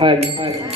Hare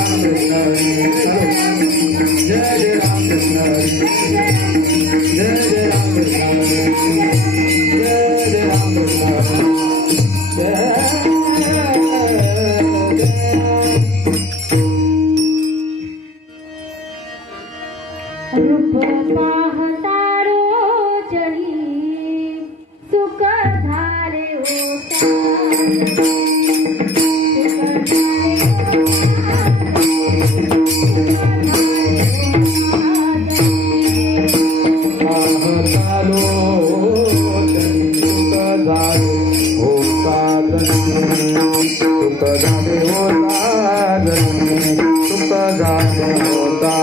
Rama सुख झाले होता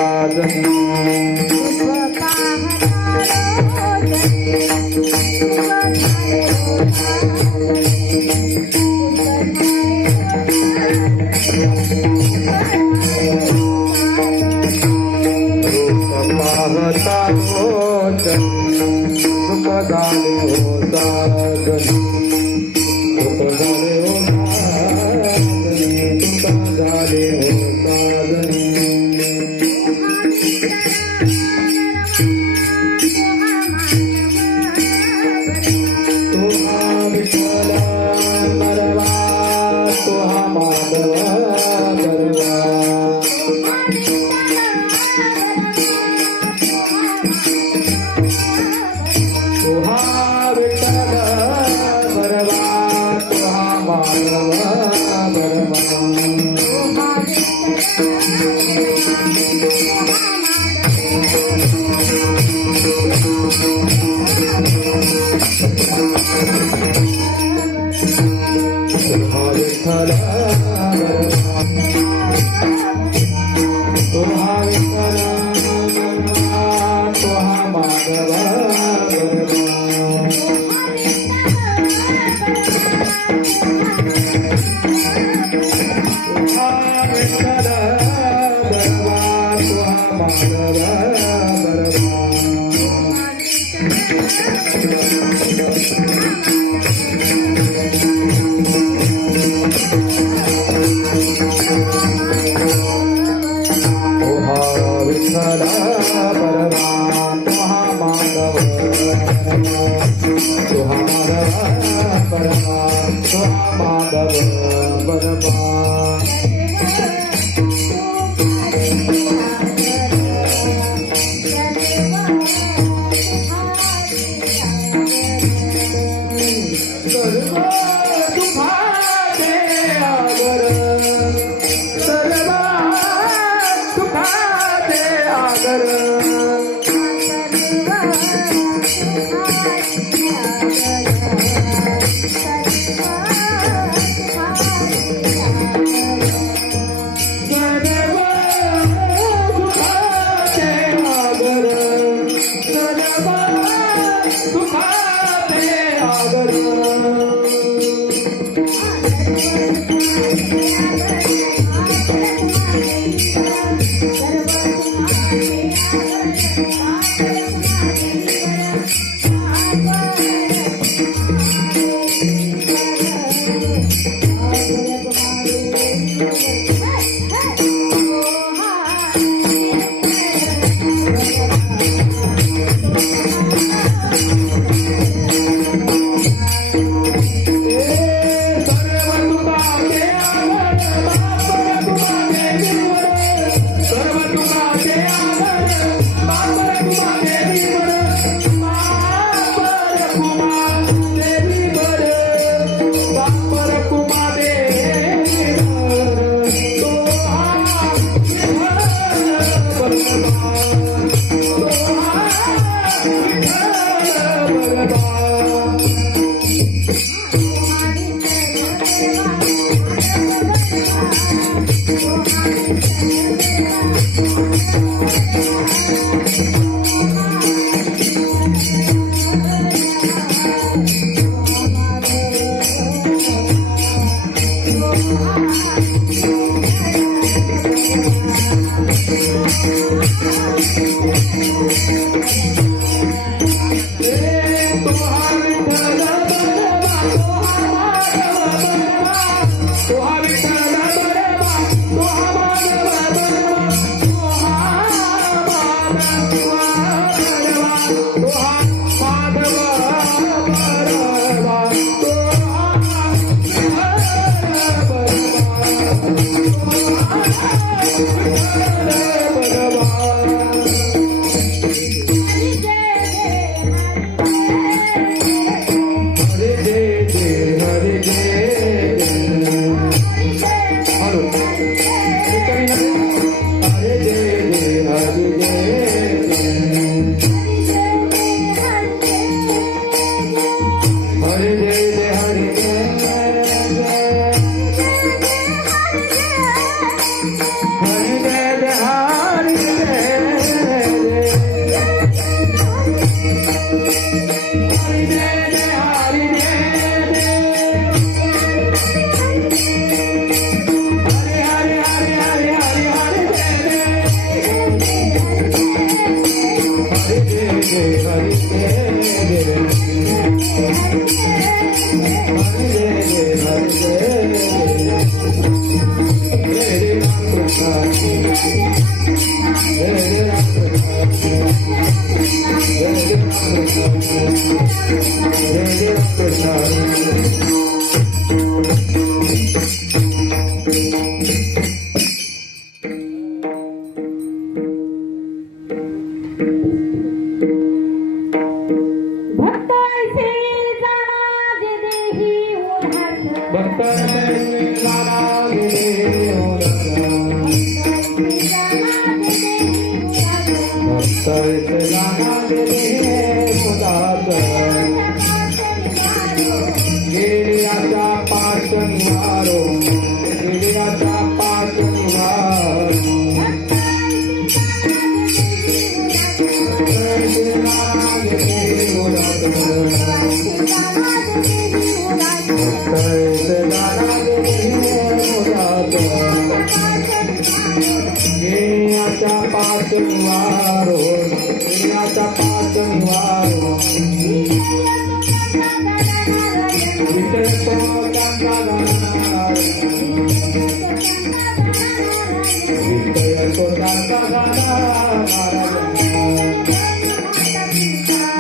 पाहता होत सुख झाले होता सुख झाले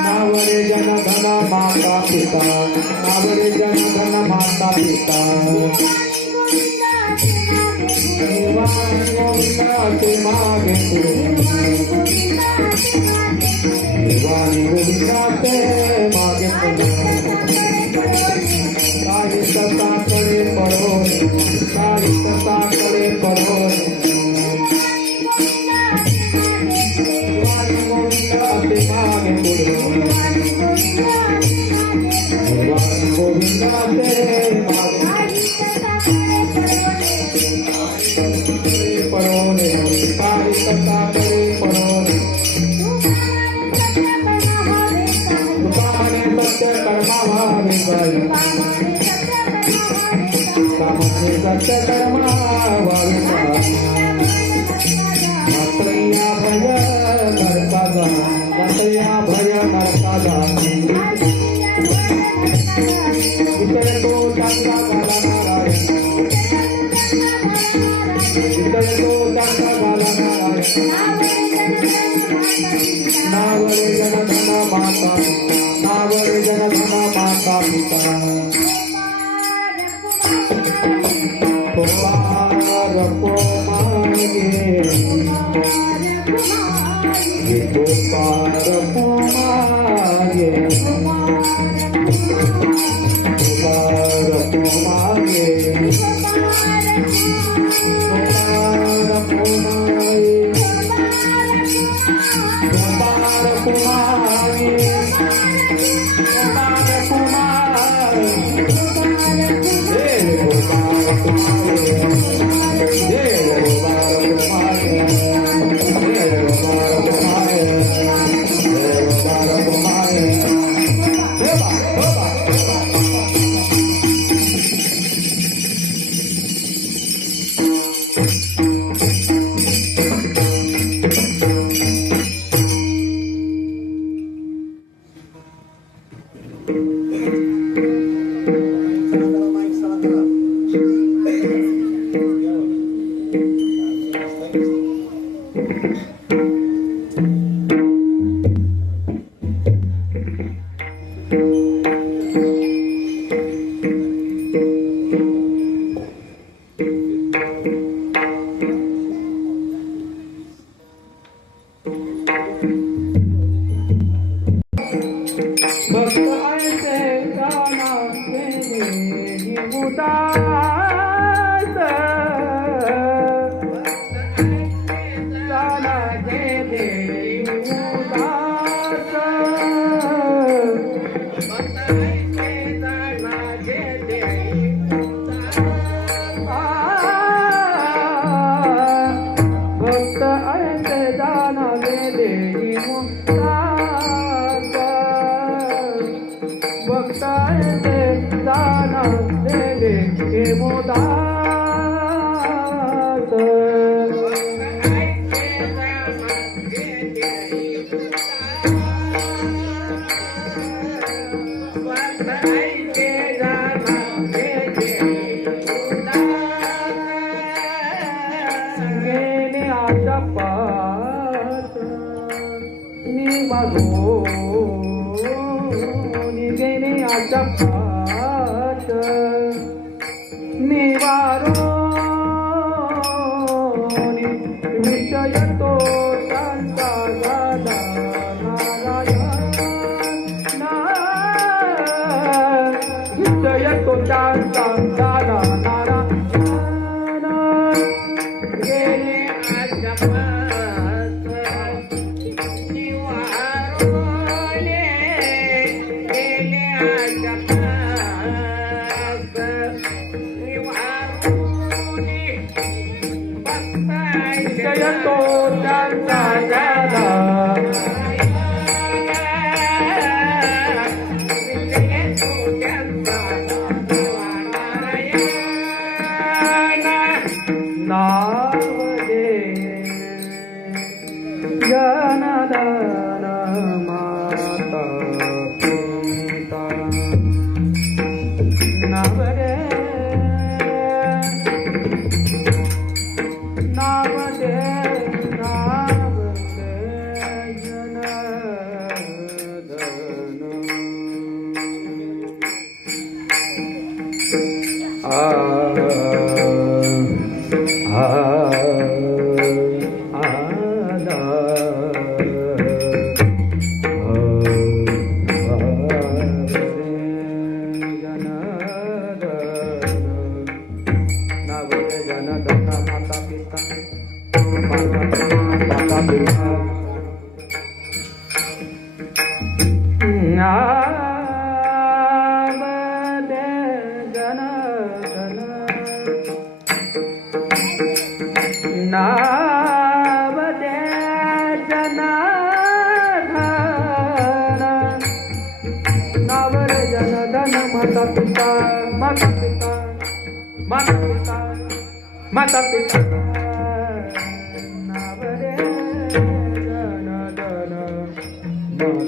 नावरे जन धन माता पिता नावरे जन धन माता पिता गोविंदाचे मागे देवानी गोविंदाचे मागे काही सताकडे पडो काही सताकडे पडो गोविंदाचे मागे गोविंदाचे परोने काही सताकडे परोने कामने सत्य कर्मा भावे बाई कामने सत्य कर्मा भावे बाई मतया भय नरका जा मतया भय नरका जा इतर तो चांगला गाला नारायण इतर तो चांगला गाला नारायण नावरे जन धन माता नावरे जन धन माता पिता कुमार कुमारे कुमार कुमारे कुमार कुमारे आशा पात निवारून गेले आशा पात निवारून विषय तो शांता झाला नारायण विषय तो शांता झाला नारायण गेले आशा पात निवारून गेले आशा पात विषय तो शांता झाला नावदे जनधन माता पिता नावदे नावदे नावदे नावदे जनधन नावदे जनधन माता पिता माता पिता माता पिता माता पिता नावदे जनधन माता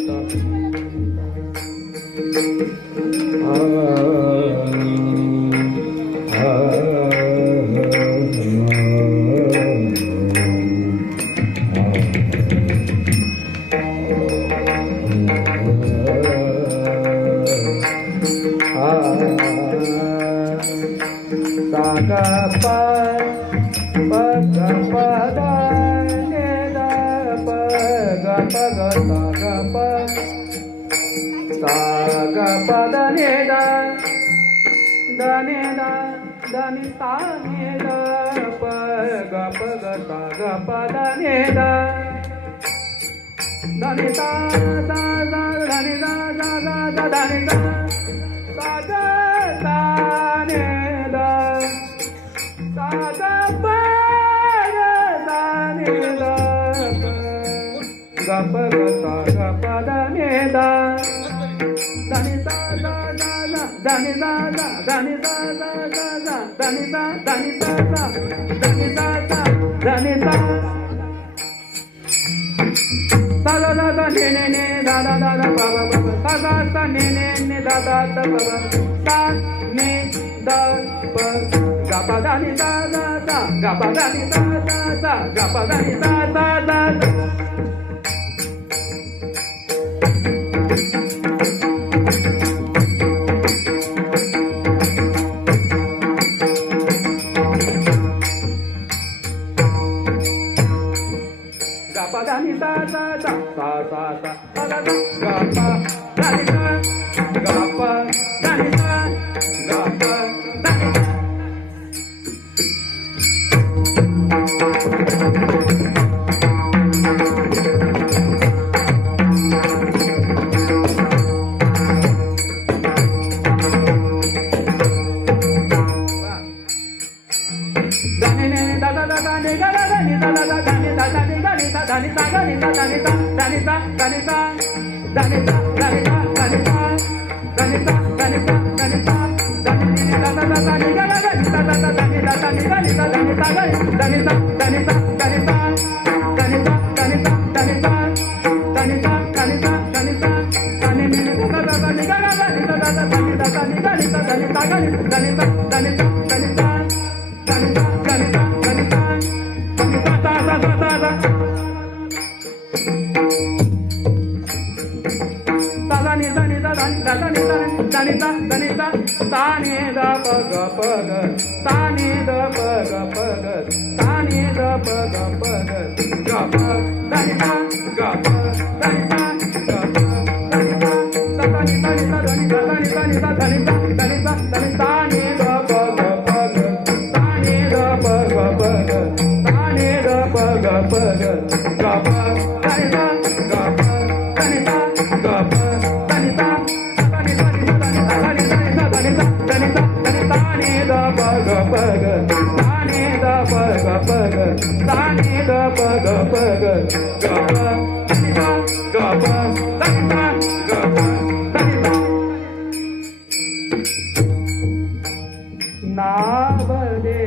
नावरे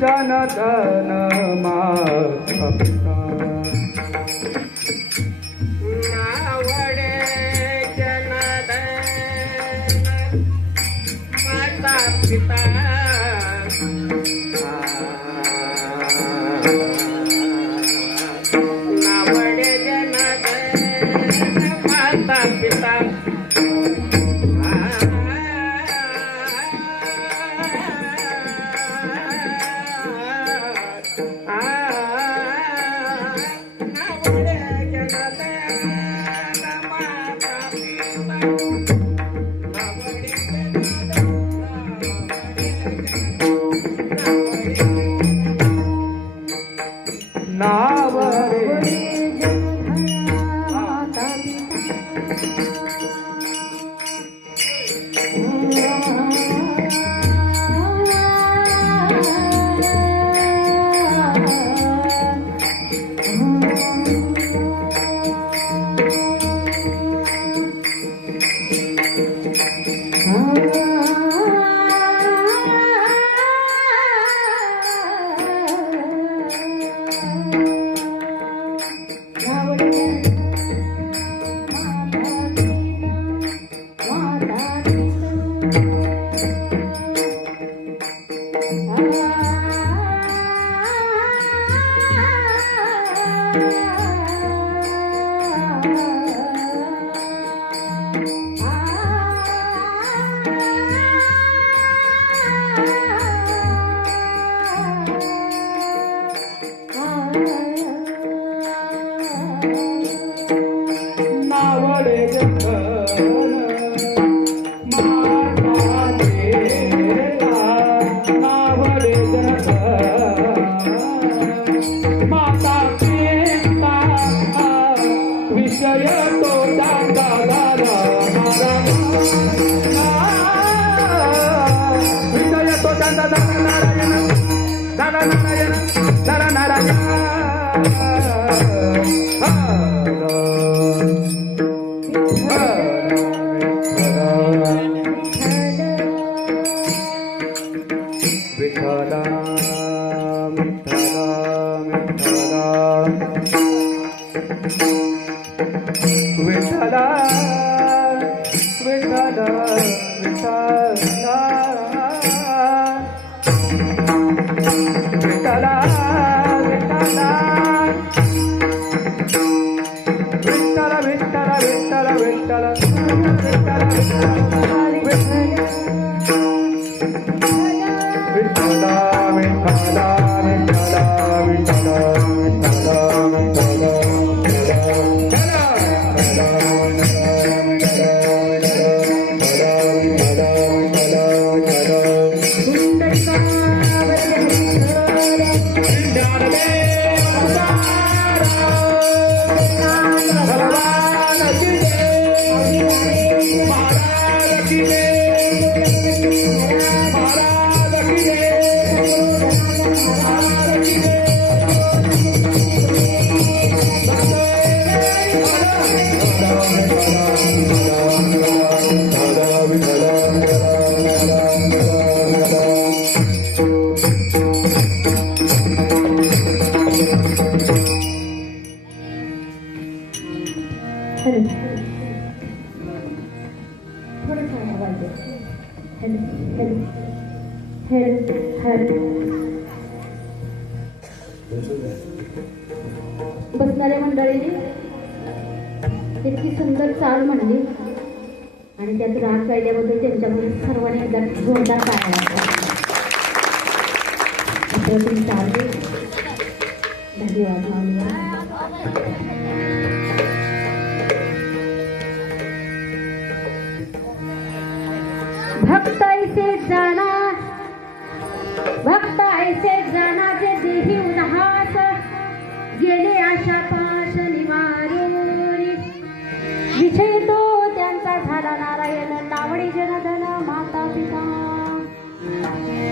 जनधन माता नावडे जनधन माता पिता नावडे जनधन माता पिता बसणाऱ्या मंडळीने इतकी सुंदर चाल म्हणली आणि त्यात राग गायल्याबद्दल त्यांच्यामध्ये सर्वांनी एकदा जोरदार टाळ्या अप्रतिम चाल धन्यवाद माननीय. भक्त ऐसे जाना भक्त ऐसे जाना जे देही उन्हास गेले आशा पाश निवारून विषय तो त्यांचा झाला नारायण नावडी जनधन माता पिता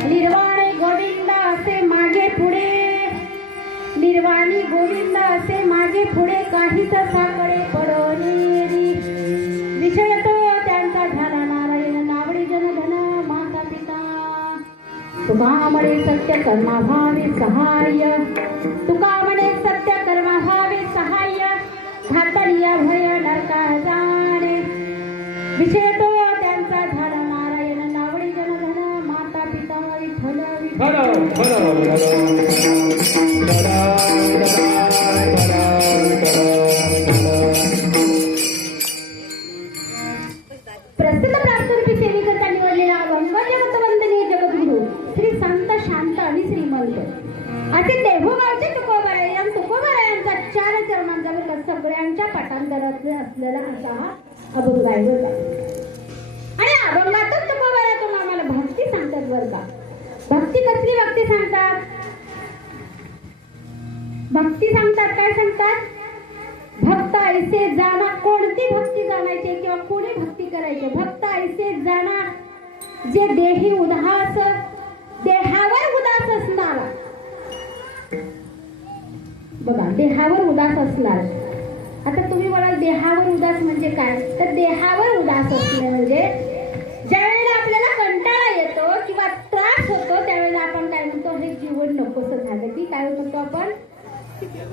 निर्वाणी गोविंद असे मागे पुढे निर्वाणी गोविंद असे मागे पुढे काहीच साकडे पडोनी विषय तो त्यांचा झाला नारायण नावडी जनधन माता पिता तुका म्हणे सत्य कर्मा भावे सहाय्य तुका म्हणे सत्य कर्मा भावे सहाय्य घातलिया भय नरका जाणे विषय तो त्यांचा झाला नारायण नावडी जनधन माता पिता विठ्ठल प्रसिद्ध प्राप्तरूपी सेवेकरता निवडलेला वंदनीय जगद्गुरु श्री संत शांत आणि श्रीमंत असे देहूगावचे तुकोबाराय तुकोबारायांचा 4 चरणांजवळ सगळ्यांच्या पाठांतरात असलेला असा हा अभंग आहे बरं का. आणि अभंगातच तुकोबारातून आम्हाला भक्ती सांगतात बरं का. भक्ती कसली भक्ती सांगतात काय सांगतात भक्त ऐसे जाना कोणती भक्ती जाणायची किंवा कोणी भक्ती करायची भक्त ऐसे जाना जे देही उदास देहावर उदास असणार बघा देहावर उदास असणार. आता तुम्ही म्हणाल देहावर उदास म्हणजे काय तर देहावर उदास असणे म्हणजे ज्यावेळेला आपल्याला कंटाळा येतो किंवा त्रास होतो त्यावेळेला आपण काय म्हणतो हे जीवन नकोसं झालं की काय म्हणतो आपण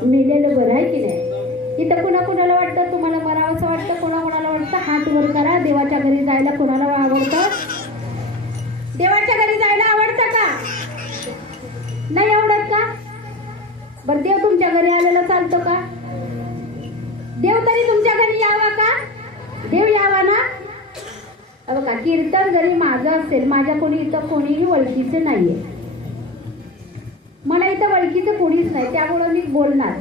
मेलेलं बरं आहे की नाही. इथं कुणाला वाटतं तुम्हाला मरावंसं वाटतं कोणाला वाटतं हात वर करा. देवाच्या घरी जायला कोणाला आवडतं देवाच्या घरी जायला आवडतं का नाही आवडत का बरं देव तुमच्या घरी आलेला चालतो का देव तरी तुमच्या घरी यावा का देव यावा ना. बघा कीर्तन जरी माझं असेल माझ्या कोणी इथं कोणीही ओळखीचं नाहीये मला इथं ओळखीचं कोणीच नाही त्यामुळं मी बोलणार.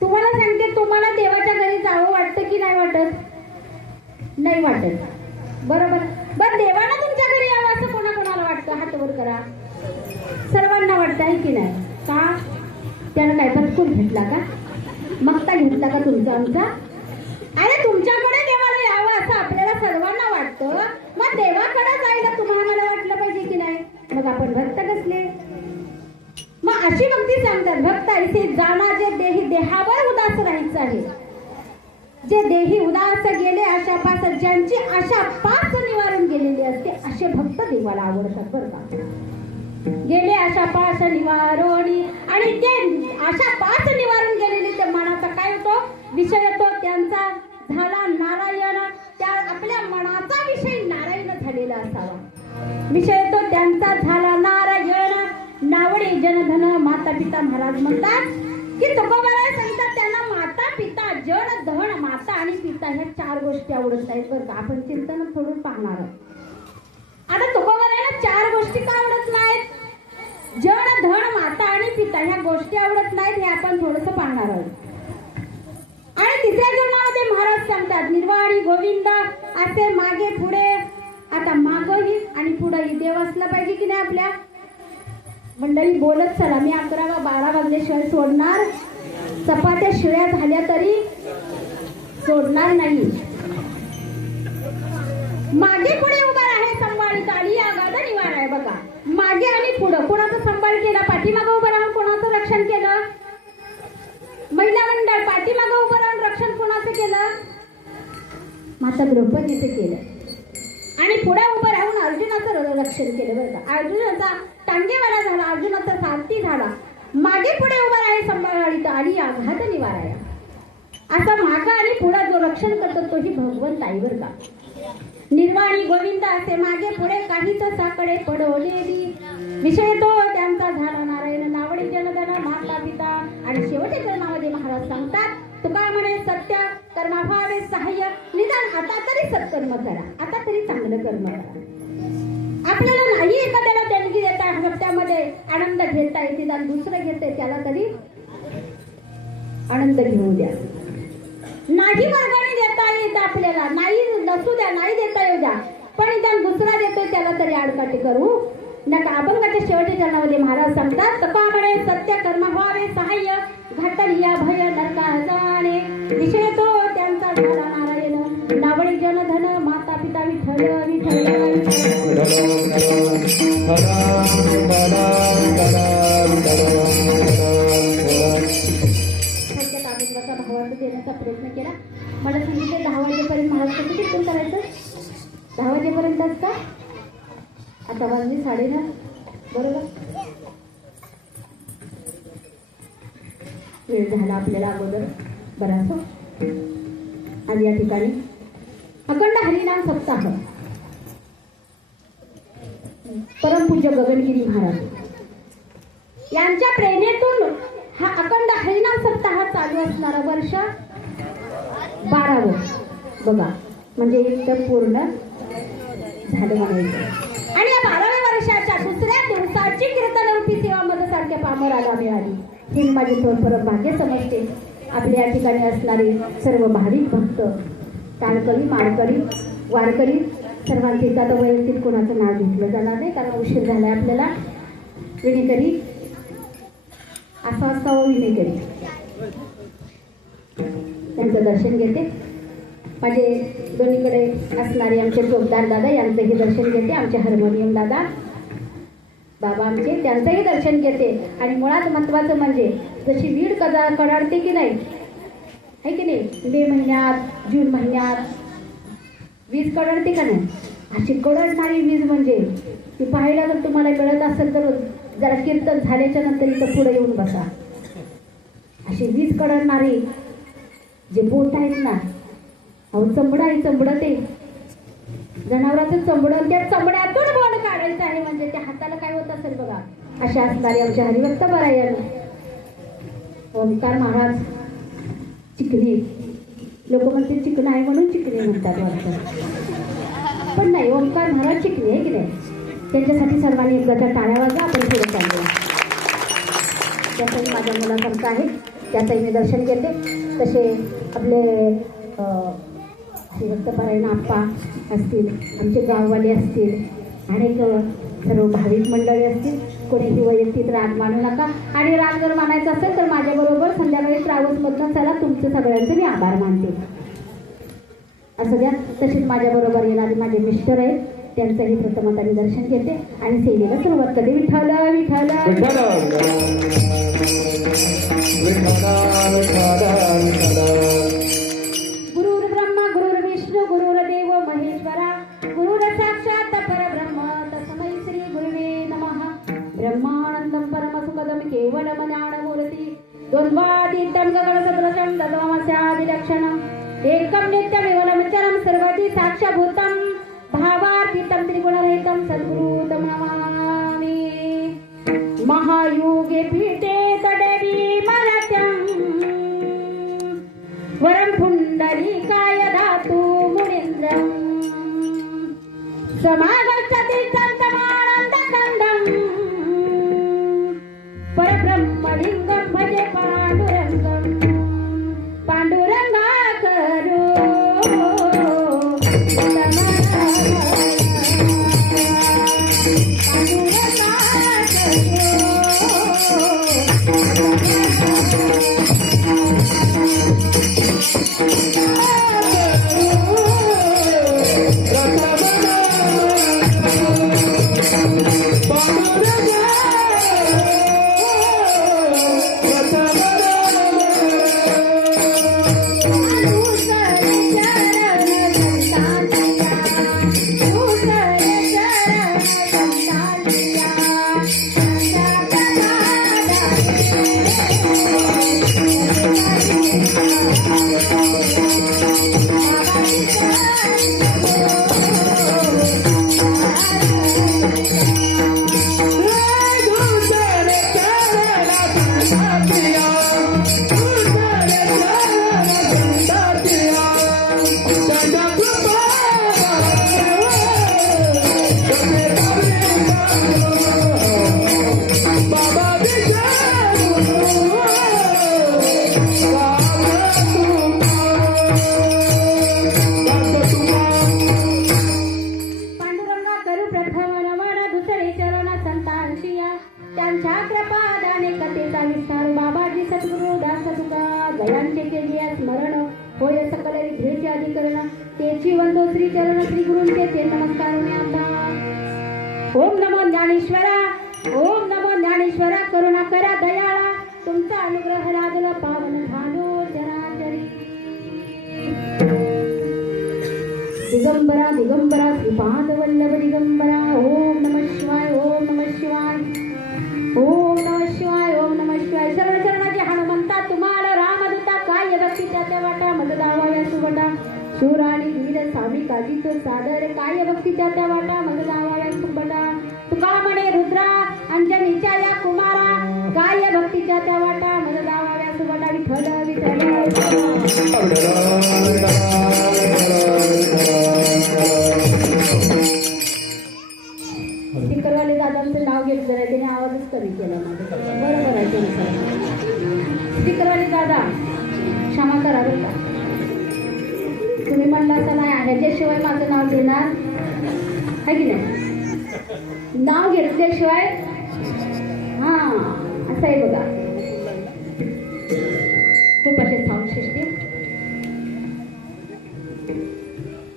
तुम्हाला सांगते तुम्हाला देवाच्या घरी जावं वाटतं की नाही वाटत नाही वाटत बरोबर. बरं देवानं तुमच्या घरी यावं असं कोणाला वाटतं हात वर करा. सर्वांना वाटतं आहे की नाही का त्यानं काय भटकून घेतला का मगता घेतला का तुमचा आमचा अरे तुमच्याकडे देवाला यावं असं आपल्याला सर्वांना वाटतं. मग देवाकडे जायला तुम्हाला मला वाटलं पाहिजे की नाही मग आपण भक्त कसले मग अशी भक्ती सांगतात भक्त ऐसे जाना जे देही देहावर उदास राहायचं आहे जे देही उदास गेले आशा पास ज्यांची आशा पास निवारून गेलेली असते असे भक्त देवाला आवडतात बरं का. गेले आशा पास निवारोणी आणि ते आशा पास निवारून गेलेले त्या मनाचा काय होतो विषय तो त्यांचा झाला नारायण. त्या आपल्या मनाचा विषय नारायण झालेला असावा विषय तो त्यांचा झाला नारायण नावडे जनधन माता पिता महाराज म्हणतात की तुकोबाराय सांगतात त्यांना माता पिता जन धन माता आणि पिता ह्या 4 गोष्टी आवडत आहेत बरं का. आपण चिंतन थोडं पाहणार आहोत. आता तुकोबारायला 4 गोष्टी का आवडत नाहीत जन धन माता आणि पिता ह्या गोष्टी आवडत नाहीत हे आपण थोडंसं पाहणार आहोत. आणि तिसऱ्या चरणामध्ये महाराज सांगतात निर्वाणी गोविंद असे मागे पुढे. आता मागही आणि पुढेही देव असला पाहिजे की नाही आपल्या मंडळी बोलत चला. मी 11-12 वाजल्याशिवाय सोडणार चपात्या शिळ्या झाल्या तरी सोडणार नाही. मागे पुढे उभा आहे संभाळीत आली आगाध निवार आहे बघा. मागे आणि पुढं कोणाचा संभाळ केला पाठीमागं उभं राहून कोणाचं रक्षण केलं महिला मंडळ पाठीमागं उभं राहून रक्षण कोणाचं केलं माता द्रौपदीचं केलं. आणि पुढे उभं राहून अर्जुनाचं रक्षण केलं बरं का. अर्जुनाचा टांगेवाला झाला अर्जुनाचा सारथी झाला. मागे पुढे उभा आहे संभाळीत आली आघात निवाराया. असा मागा आणि पुढे जो रक्षण करतो तोही भगवंत आहे बरं का. निर्वाणी गोविंद असे मागे पुढे काहीच साकडे पडवलेली विषय तो त्यांचा झाला नारायण नावडी जनधन माता पिता आणि शेवटच्या चरणामध्ये महाराज सांगतात, तुका म्हणे सत्य कर्माभावे सहाय्य, निदान आता तरी सत्कर्म करा, आता तरी चांगलं कर्म करा. आपल्याला नाही एखाद्याला देणगी देता हप्त्यामध्ये आनंद घेता येते, निदान दुसरं घेते त्याला तरी आनंद घेऊ द्या. नाही वर्गाने देता येत आपल्याला, नाही नसू द्या, नाही देता येऊ द्या, पण निदान दुसरा देतोय त्याला तरी आडकाठी करू नका. अभंगाच्या शेवटच्या चरणामध्ये महाराज सांगतात, तपा म्हणे सत्य कर्म व्हावे सहाय्य, घातल या भय नरका जाणे, विषय तो त्यांचा झाला नारायण, नावडी जनधन माता पिता विठ्ठल विठ्ठल. अभंगाचा भावार्थ देण्याचा प्रयत्न केला. मला सांगितलं 10 वाजेपर्यंत महाराज कसं कीर्तन करायचं, 10 वाजेपर्यंतच का? आता वाजले 9:30, बरोबर. वेळ झाला आपल्याला अगोदर बराच. आज या ठिकाणी अखंड हरिनाम सप्ताह परमपूज्य गगनगिरी महाराज यांच्या प्रेरणेतून हा अखंड हरिनाम सप्ताह चालू असणारा वर्ष 12वं बघा, म्हणजे इतकं पूर्ण झालं म्हणायचं. आणि या 12व्या वर्षाच्या दुसऱ्या दिवसाची कीर्तनरूपी सेवा मदसारख्या पामराला मिळाली, ही माझे परम भाग्य समजते. आपल्या या ठिकाणी असणारे सर्व भाविक भक्त, टाळकरी माळकरी वारकरी सर्वांचे आता वैयक्तिक कोणाचं नाव घेतलं जाणार नाही, कारण उशीर झालाय आपल्याला. विनेकरी असं असावं, विनेकरी त्यांचं दर्शन घेते. माझे दोन्हीकडे असणारे आमचे चोपदार दादा यांचंही दर्शन घेते, आमचे हार्मोनियम दादा बाबा आमचे त्यांचंही दर्शन घेते. आणि मुळात महत्वाचं म्हणजे जशी वीड कडाडते की नाही, आहे की नाही, मे महिन्यात जून महिन्यात वीज कडाडते का नाही, अशी कडाडणारी वीज म्हणजे ती पाहायला जर तुम्हाला कळत असेल तर जरा कीर्तन झाल्याच्या नंतर इथं पुढे येऊन बसा. अशी वीज कडाडणारी जे बोट आहेत ना, अहो चंबड आहे, चंबड ते जनावरांचं चंबड, त्या चंबड्यातून बोट काढायचं आहे म्हणजे त्या हाताला काय होत असेल बघा. अशा असणारे आमच्या हरिभक्त बरायन ओंकार महाराज चिकली, लोक म्हणते चिकन आहे म्हणून चिकली म्हणतात वाटतं, पण नाही, ओंकार महाराज चिकली आहे की नाही. त्यांच्यासाठी सर्वांनी एकदा टाळ्या वाजा, आपण पुढे चालूया. त्याचंही माझ्या मुलासारखं आहे, त्याचंही मी दर्शन घेते. तसे आपले हरिभक्त परायण आप्पा असतील, आमचे गाववाले असतील, अनेक सर्व भाविक मंडळी असतील, कोणीही वैयक्तिक राग मानू नका. आणि राग जर मानायचा असेल तर माझ्याबरोबर संध्याकाळी ट्रॅव्हल्समधनं चला, तुमचे सगळ्यांचे मी आभार मानते. असं द्या. तसेच माझ्याबरोबर येणारे माझे मिस्टर आहेत, त्यांचंही प्रथम आता मी दर्शन घेते आणि सेवेला सुरुवात करते. विठ्ठल विठ्ठल गुरुर् ब्रह्मा गुरुर्विष्णू गुरुर्देव महेश्वरा, गुरुर साक्षात परब्रह्म तस्मै श्री गुरुवे नमः. ब्रह्मानंदं परमसुखदं केवलं ज्ञानमूर्ति, द्वन्द्वातीतं गगनसदृशं तत्त्वमस्यादिलक्षणम्, एकं नित्यमेवलमचरं सर्वति साक्षाभूतं, भावार्पितं त्रिगुणरहितं सद्गुरुतं नमामि. महायुगे पीठे तडवी मलत्यं, वरं पुण्डरीकाय धातु मुनीन्द्रं, समागच्छति सन्तमानन्दकन्दं, परब्रह्मलिङ्गं भजे पाण्डुरङ्गं, पाण्डुरङ्गा करो दयांचे केली स्मरण होय सकल विधेचे अधिकरण तेची वंदो श्री चरण श्री गुरूंचे ते नमस्कार आता ओम नमो ज्ञानेश्वरा ओम नमो ज्ञानेश्वरा करुणा करा दयाळा तुमचा अनुग्रह लागला पावन झालो चराचरी दिगंबरा दिगंबरा श्रीपाद वल्लभ दिगंबरा ओम नमः शिवाय ओम नमः शिवाय ओम नमः शिवाय ओम नमः शिवाय सर्व चरणाचे हनुमंता तुम्हाला रामदूता काय भक्तीच्या त्या वाटा मददावाया सुवटा शूर आणि वीर स्वामी काजी तो सादर काय भक्तीच्या त्या वाटा मददावाया सुवटा तुका म्हणे रुद्रा अंजनीच्या या कुमारा काय भक्तीच्या त्या वाटा मददावाया सुवटा विठ्ठल स्पीकरवाले दादांचं नाव घेत जरा त्याने आवाजच कमी केला बरोबर आहे स्पीकरवाले दादा क्षमा करा बरं का तुम्ही म्हणला असं नाही ह्याच्याशिवाय माझं नाव देणार आहे की नाही नाव घेतल्याशिवाय हा असं आहे बघा खूप असे साऊंड सिस्टीम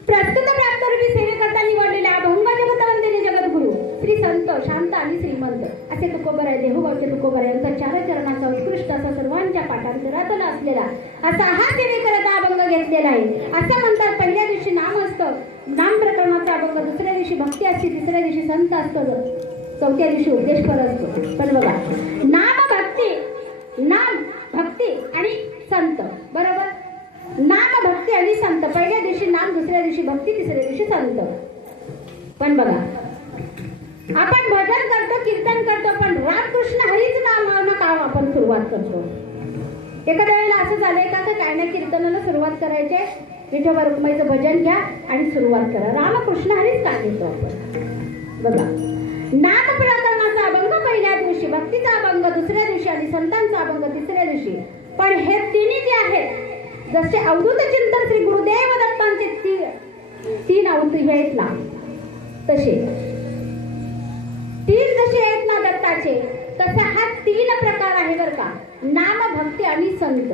प्रस्तुत प्राप्तरूपी सेवेकरता निवडलेल्या अभंग जगतवंदिनी जगद्गुरु श्री संत शांत आणि श्रीमंत असे तुकोबराय देहूगावचे तुकोबराय यांचा चार चरणाचा उत्कृष्ट असा सर्वांच्या पाठांतरातला असलेला असा हा सेवेकरता अभंग घेतलेला आहे असं म्हणतात पहिल्या दिवशी नाम असतं नाम प्रकरणाचा अभंग दुसऱ्या दिवशी भक्ती असते तिसऱ्या दिवशी संत असतो चौथ्या दिवशी उपदेशपर असतो पण बघा नाम भक्ती आणि संत बरोबर नाम भक्ती आणि संत पहिल्या दिवशी नाम दुसऱ्या दिवशी भक्ती तिसऱ्या दिवशी संत पण बघा आपण भजन करतो कीर्तन करतो पण रामकृष्ण हरीच नामानं का आपण सुरुवात करतो एखाद्या वेळेला असं झालंय का काय नाही कीर्तनाला सुरुवात करायचे विठोबा रुक्माईचं भजन घ्या आणि सुरुवात करा रामकृष्ण हरीच का घेतो आपण बघा नाम प्रकरणाचा अभंग पहिल्या दिवशी भक्तीचा अभंग दुसऱ्या दिवशी आणि संतांचा अभंग तिसऱ्या दिवशी पण हे तिन्ही जे आहेत जसे अवधूत चिंतन श्री गुरुदेव दत्तांचे तीन अवधूत हे आहेत ना तसे तीन जसे आहेत ना दत्ताचे तसे हा तीन प्रकार आहे बर का नाम भक्ती आणि संत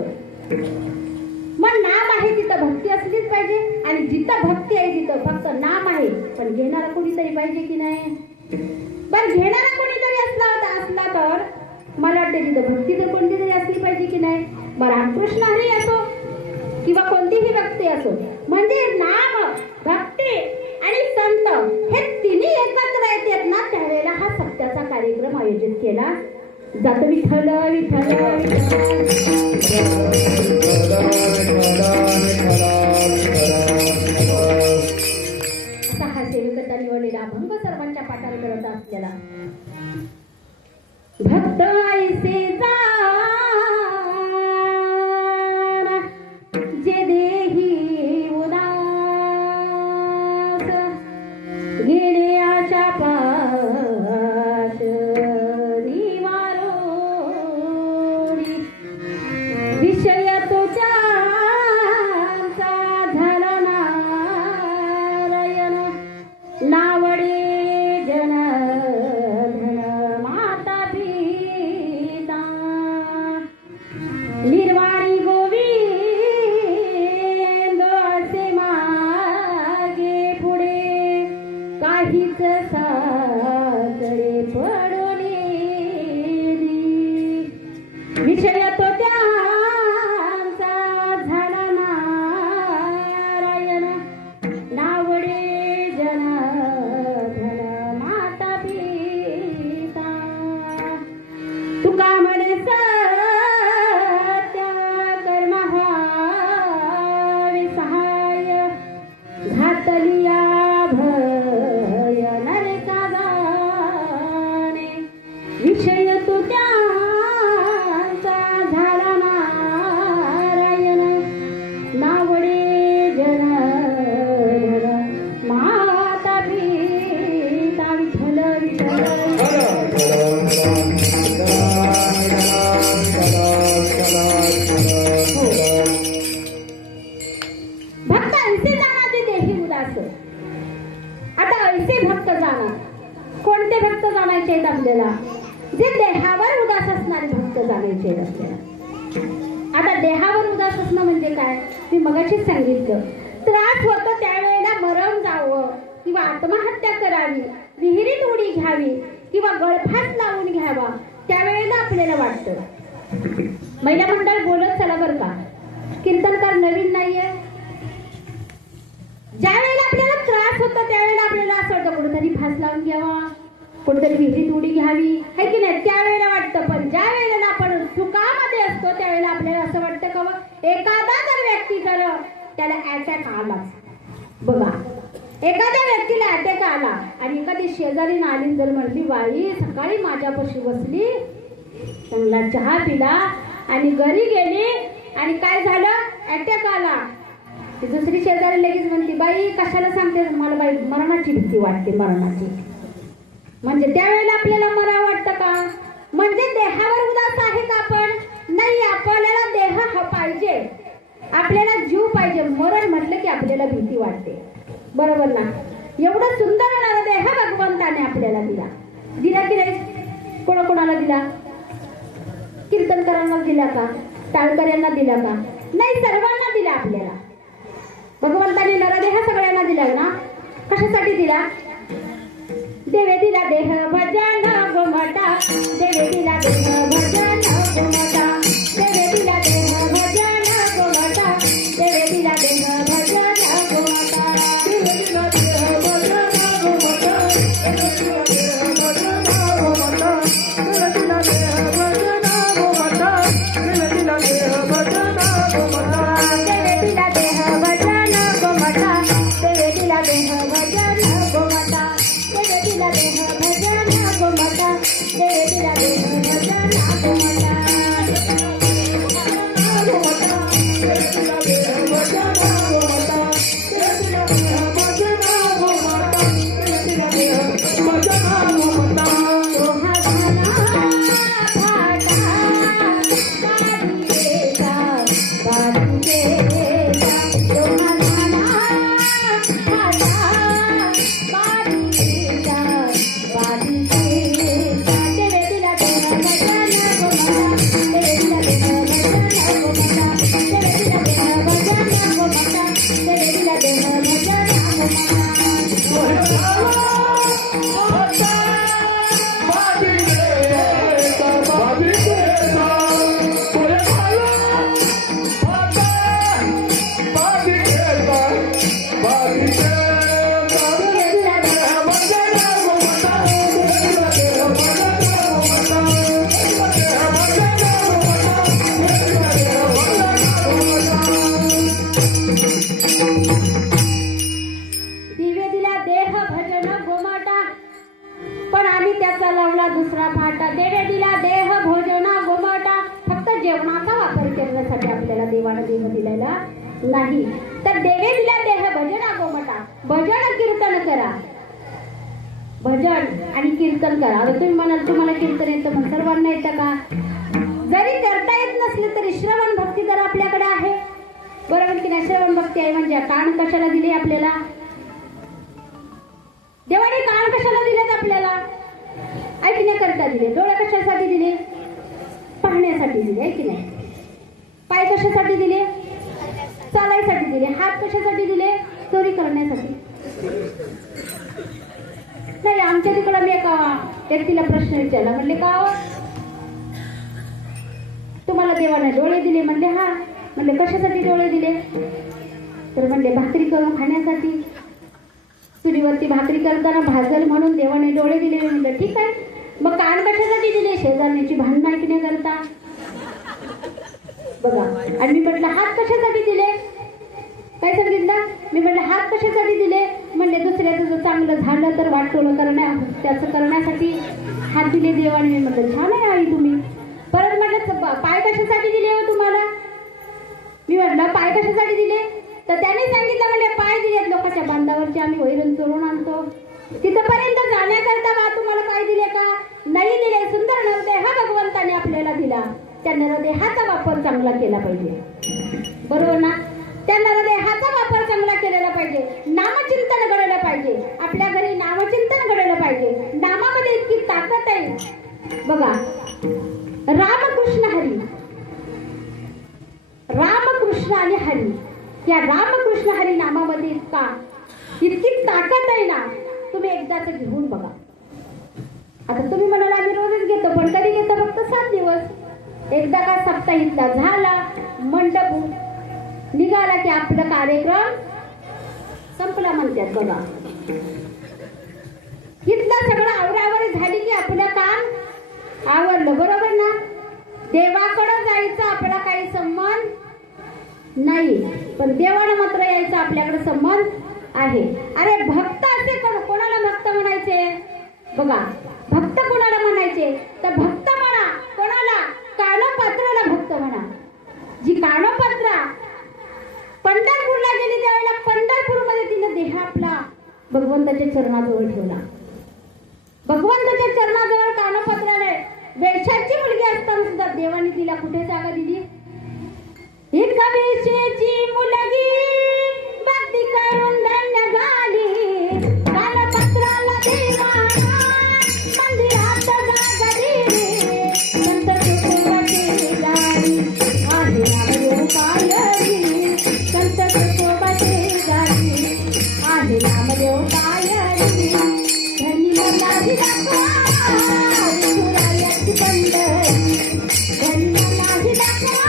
मग नाम आहे तिथं भक्ती असलीच पाहिजे आणि जिथं भक्ती आहे तिथं फक्त नाम आहे पण घेणारा कोणीतरी पाहिजे की नाही पण घेणारा कोणीतरी असला तर मला वाटते तिथं भक्ती तर कोणती तरी असली पाहिजे की नाही मग रामकृष्ण हरी असो किंवा कोणतीही व्यक्ती असो म्हणजे नाम भक्ती आणि संत हे तिन्ही एकत्र येतात ना त्यावेळेला हा सत्याचा कार्यक्रम आयोजित केला जातो विठ्ठल असा हा सेवकता निवडलेला अभंग सर्वांच्या पाठावर करत असलेला भक्त ऐसे जे देही उदास गेले आशा पाश निवारोणी विषय तुझ्या झाला नारायण नावडे जन माता पिता निर्वाणी गोविंद असे मागे पुढे काहीच सासरे पडोली विषय तो त्यांचा झाला नारायण नावडे जन माता पिता तुका म्हणे सत्य कर्म व्हावे सहाय घातलिया भय नरका जाणे विषय तो त्यांचा झाला नारायण नावडे जन माता पिता विठ्ठल भक्त ऐसे जाणारे देही उदास आता ऐसे भक्त जाणार कोणते भक्त जाणायचे आहेत आपल्याला जे देहावर उदास असणारे भक्त जाणायचे आहेत आपल्याला आता देहावर त्रास असणं म्हणजे काय? मी मगाशीच सांगितलं, त्रास होतो त्यावेळेला मरण जावं किंवा आत्महत्या करावी, विहिरीत उडी घ्यावी किंवा गळफास लावून घ्यावा, त्यावेळेला आपल्याला वाटतं. महिला मंडळ बोलत चला बरं का, कीर्तनकार नवीन नाहीये. ज्या वेळेला आपल्याला त्रास होतो त्यावेळेला आपल्याला असं वाटतं कुठेतरी फास लावून घ्यावा, कुठेतरी विहिरीत उडी घ्यावी, है की नाही? त्यावेळेला वाटतं. पण ज्या वेळेला आपण सुखामध्ये असतो त्यावेळेला आपल्याला असं वाटतं का एखादा जर व्यक्ती जर त्याला अटॅक आलाच, बघा एखाद्या व्यक्तीला अटॅक आला आणि एखादी शेजारी आली जर म्हणली, बाई सकाळी माझ्यापाशी बसली, चांगला चहा पिला आणि घरी गेली आणि काय झालं, अटॅक आला. ती दुसरी शेजारी लगेच म्हणते, बाई कशाला सांगते, मला बाई मरणाची भीती वाटते, मरणाची. म्हणजे त्यावेळेला आपल्याला मरावं वाटतं का? म्हणजे देहावर उदास आहे का आपण? नाही, आपल्याला देह हा पाहिजे, आपल्याला जीव पाहिजे. मरण म्हटलं की आपल्याला भीती वाटते, बरोबर ना? एवढं सुंदर होणारा देह भगवंताने आपल्याला दिला. दिला की नाही? कोणाकोणाला दिला? कीर्तनकरांना दिला का? टाळकऱ्यांना दिला का? नाही, सर्वांना दिला. आपल्याला भगवंताने नरदेह सगळ्यांना दिला ना. कशासाठी दिला? देवे दिला देह भजन गोमटा, देवे दिला देह भजन गोमटा, देवे दिला देह भजन गोमटा, देवे दिला देह भजन गोमटा, देवे दिला देह भजन गोमटा, देवे दिला देह भजन गोमटा, देवे दिला देह भजन गोमटा, देवे दिला देह भजन गोमटा, देवे दिला देह भजन गोमटा, देवे दिला देह भजन गोमटा, देवे दिला देह भजन गोमटा, देवे दिला देह भजन गोमटा, दुसरा फाटा. देवे दिला देह भोजना गोमाटा. फक्त जेवणाचा वापर करण्यासाठी आपल्याला देवाने देह दिलेला नाही. तर देवे दिला देह भजना गोमाटा. भजन कीर्तन करा. भजन आणि कीर्तन करा. आता तुम्ही म्हणाल तुम्हाला कीर्तन येतं, मग सर्वांना येतं का? जरी करता येत नसले तरी श्रवण भक्ती तर आपल्याकडे आहे, बरोबर की नाही? श्रवण भक्ती आहे म्हणजे कान कशाला दिले आपल्याला? देवाने कान कशाला दिलेत आपल्याला? ऐकण्याकरता दिले. डोळे कशासाठी दिले? पाहण्यासाठी दिले, आहे की नाही? पाय कशासाठी दिले? चालायसाठी दिले. हात कशासाठी दिले? चोरी करण्यासाठी. नाही, आमच्या तिकडे मी एका व्यक्तीला प्रश्न विचारला, म्हणले का हो तुम्हाला देवाने डोळे दिले? म्हणले हा. म्हणले कशासाठी डोळे दिले? तर म्हणले भाकरी करून खाण्यासाठी. चुलीवरती भाकरी करताना भाजल म्हणून देवाने डोळे दिले. म्हणलं ठीक आहे, मग कान कशासाठी दिले? शेजारण्याची भांडणं ऐकण्याकरता. बघा. आणि मी म्हटलं हात कशासाठी दिले? काय सांगितलं? मी म्हटलं हात कशासाठी दिले? म्हणले दुसऱ्याचं जर चांगलं झालं तर वाटोळं त्याचं करण्यासाठी हात दिले देवाने. मी म्हटलं छान आहे आई तुम्ही. परत म्हटलं पाय कशासाठी दिले हो तुम्हाला? मी म्हटलं पाय कशासाठी दिले? तर त्याने सांगितलं म्हणजे पाय दिलेत लोकांच्या बांधावरचे आम्ही वैरण चोरून आणतो, तिथपर्यंत जाण्याकरता बा तुम्हाला पाय दिले का? नाही दिले. सुंदर नरदेह भगवंताने आपल्याला दिला. त्या नरदेहाचा वापर चांगला केला पाहिजे, बरोबर ना? त्या नरदेहाचा वापर चांगला केलेला पाहिजे. नामचिंतन घडलं पाहिजे. आपल्या घरी नामचिंतन घडलं पाहिजे. नामामध्ये इतकी ताकद आहे बघा. रामकृष्ण हरी, रामकृष्ण रामकृष्ण आणि हरी, या रामकृष्ण हरी नामामध्ये इतकी ताकद आहे ना, तुम्ही एकदाच घेऊन बघा. आता तुम्ही म्हणाला आम्ही रोजच घेतो, पण कधी घेतो? फक्त 7 दिवस. एकदा का सप्ताहितला झाला, मंडप निघाला की आपला कार्यक्रम संपला म्हणतात बघा. इथलं सगळं आवरावर झाली की आपलं काम आवरलं, बरोबर ना? देवाकडं जायचं आपला काही संबंध नाही, पण देवानं मात्र यायचं आपल्याकडे संबंध आहे. अरे भक्त असे कोणाला भक्त म्हणायचे बघा? भक्त कोणाला म्हणायचे? तर भक्त म्हणा कोणाला? कानोपात्राला भक्त म्हणा. जी कानोपात्रा पंढरपूरला गेली त्यावेळेला पंढरपूरमध्ये तिने देह आपला भगवंताच्या चरणाजवळ ठेवला. भगवंताच्या चरणाजवळ कानोपात्राने वेशाची मुलगी असताना सुद्धा देवाने तिला कुठे जागा दिली? एका वेशेची मुलगी भक्ती करून धन्य झाली. कानोपात्राला देवाना मंदिरात जागा दिली. संत तुकोबाची गाडी आहे नामदेव पायरी. संत तुकोबाची गाडी आहे नामदेव पायरी. धनी मनाची दाखवा विठुरायाची पंढरी. धनी मनाची दाखवा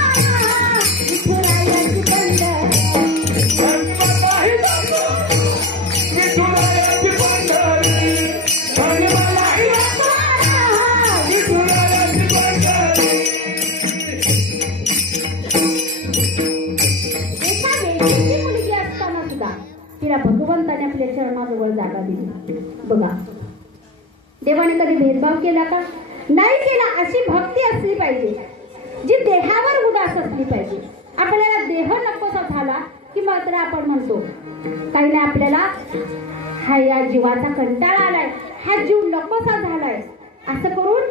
विठुरायाची पंढरी. धन्यवाद विठुरायाची पंढरी. धन्यवाद विठुरायाची पंढरी. एका वेळची मुलगी असताना सुद्धा तिला भगवंताने आपल्या चरणाजवळ जागा दिली बघा. देवाने कधी भेदभाव केला का? नाही केला. अशी भक्ती असली पाहिजे जी देहावर उदास असली पाहिजे. आपल्याला देह नकोसा झाला की मात्र आपण म्हणतो काही नाही, आपल्याला हा या जीवाचा कंटाळा आलाय, हा जीव नकोसा झालाय, असं करून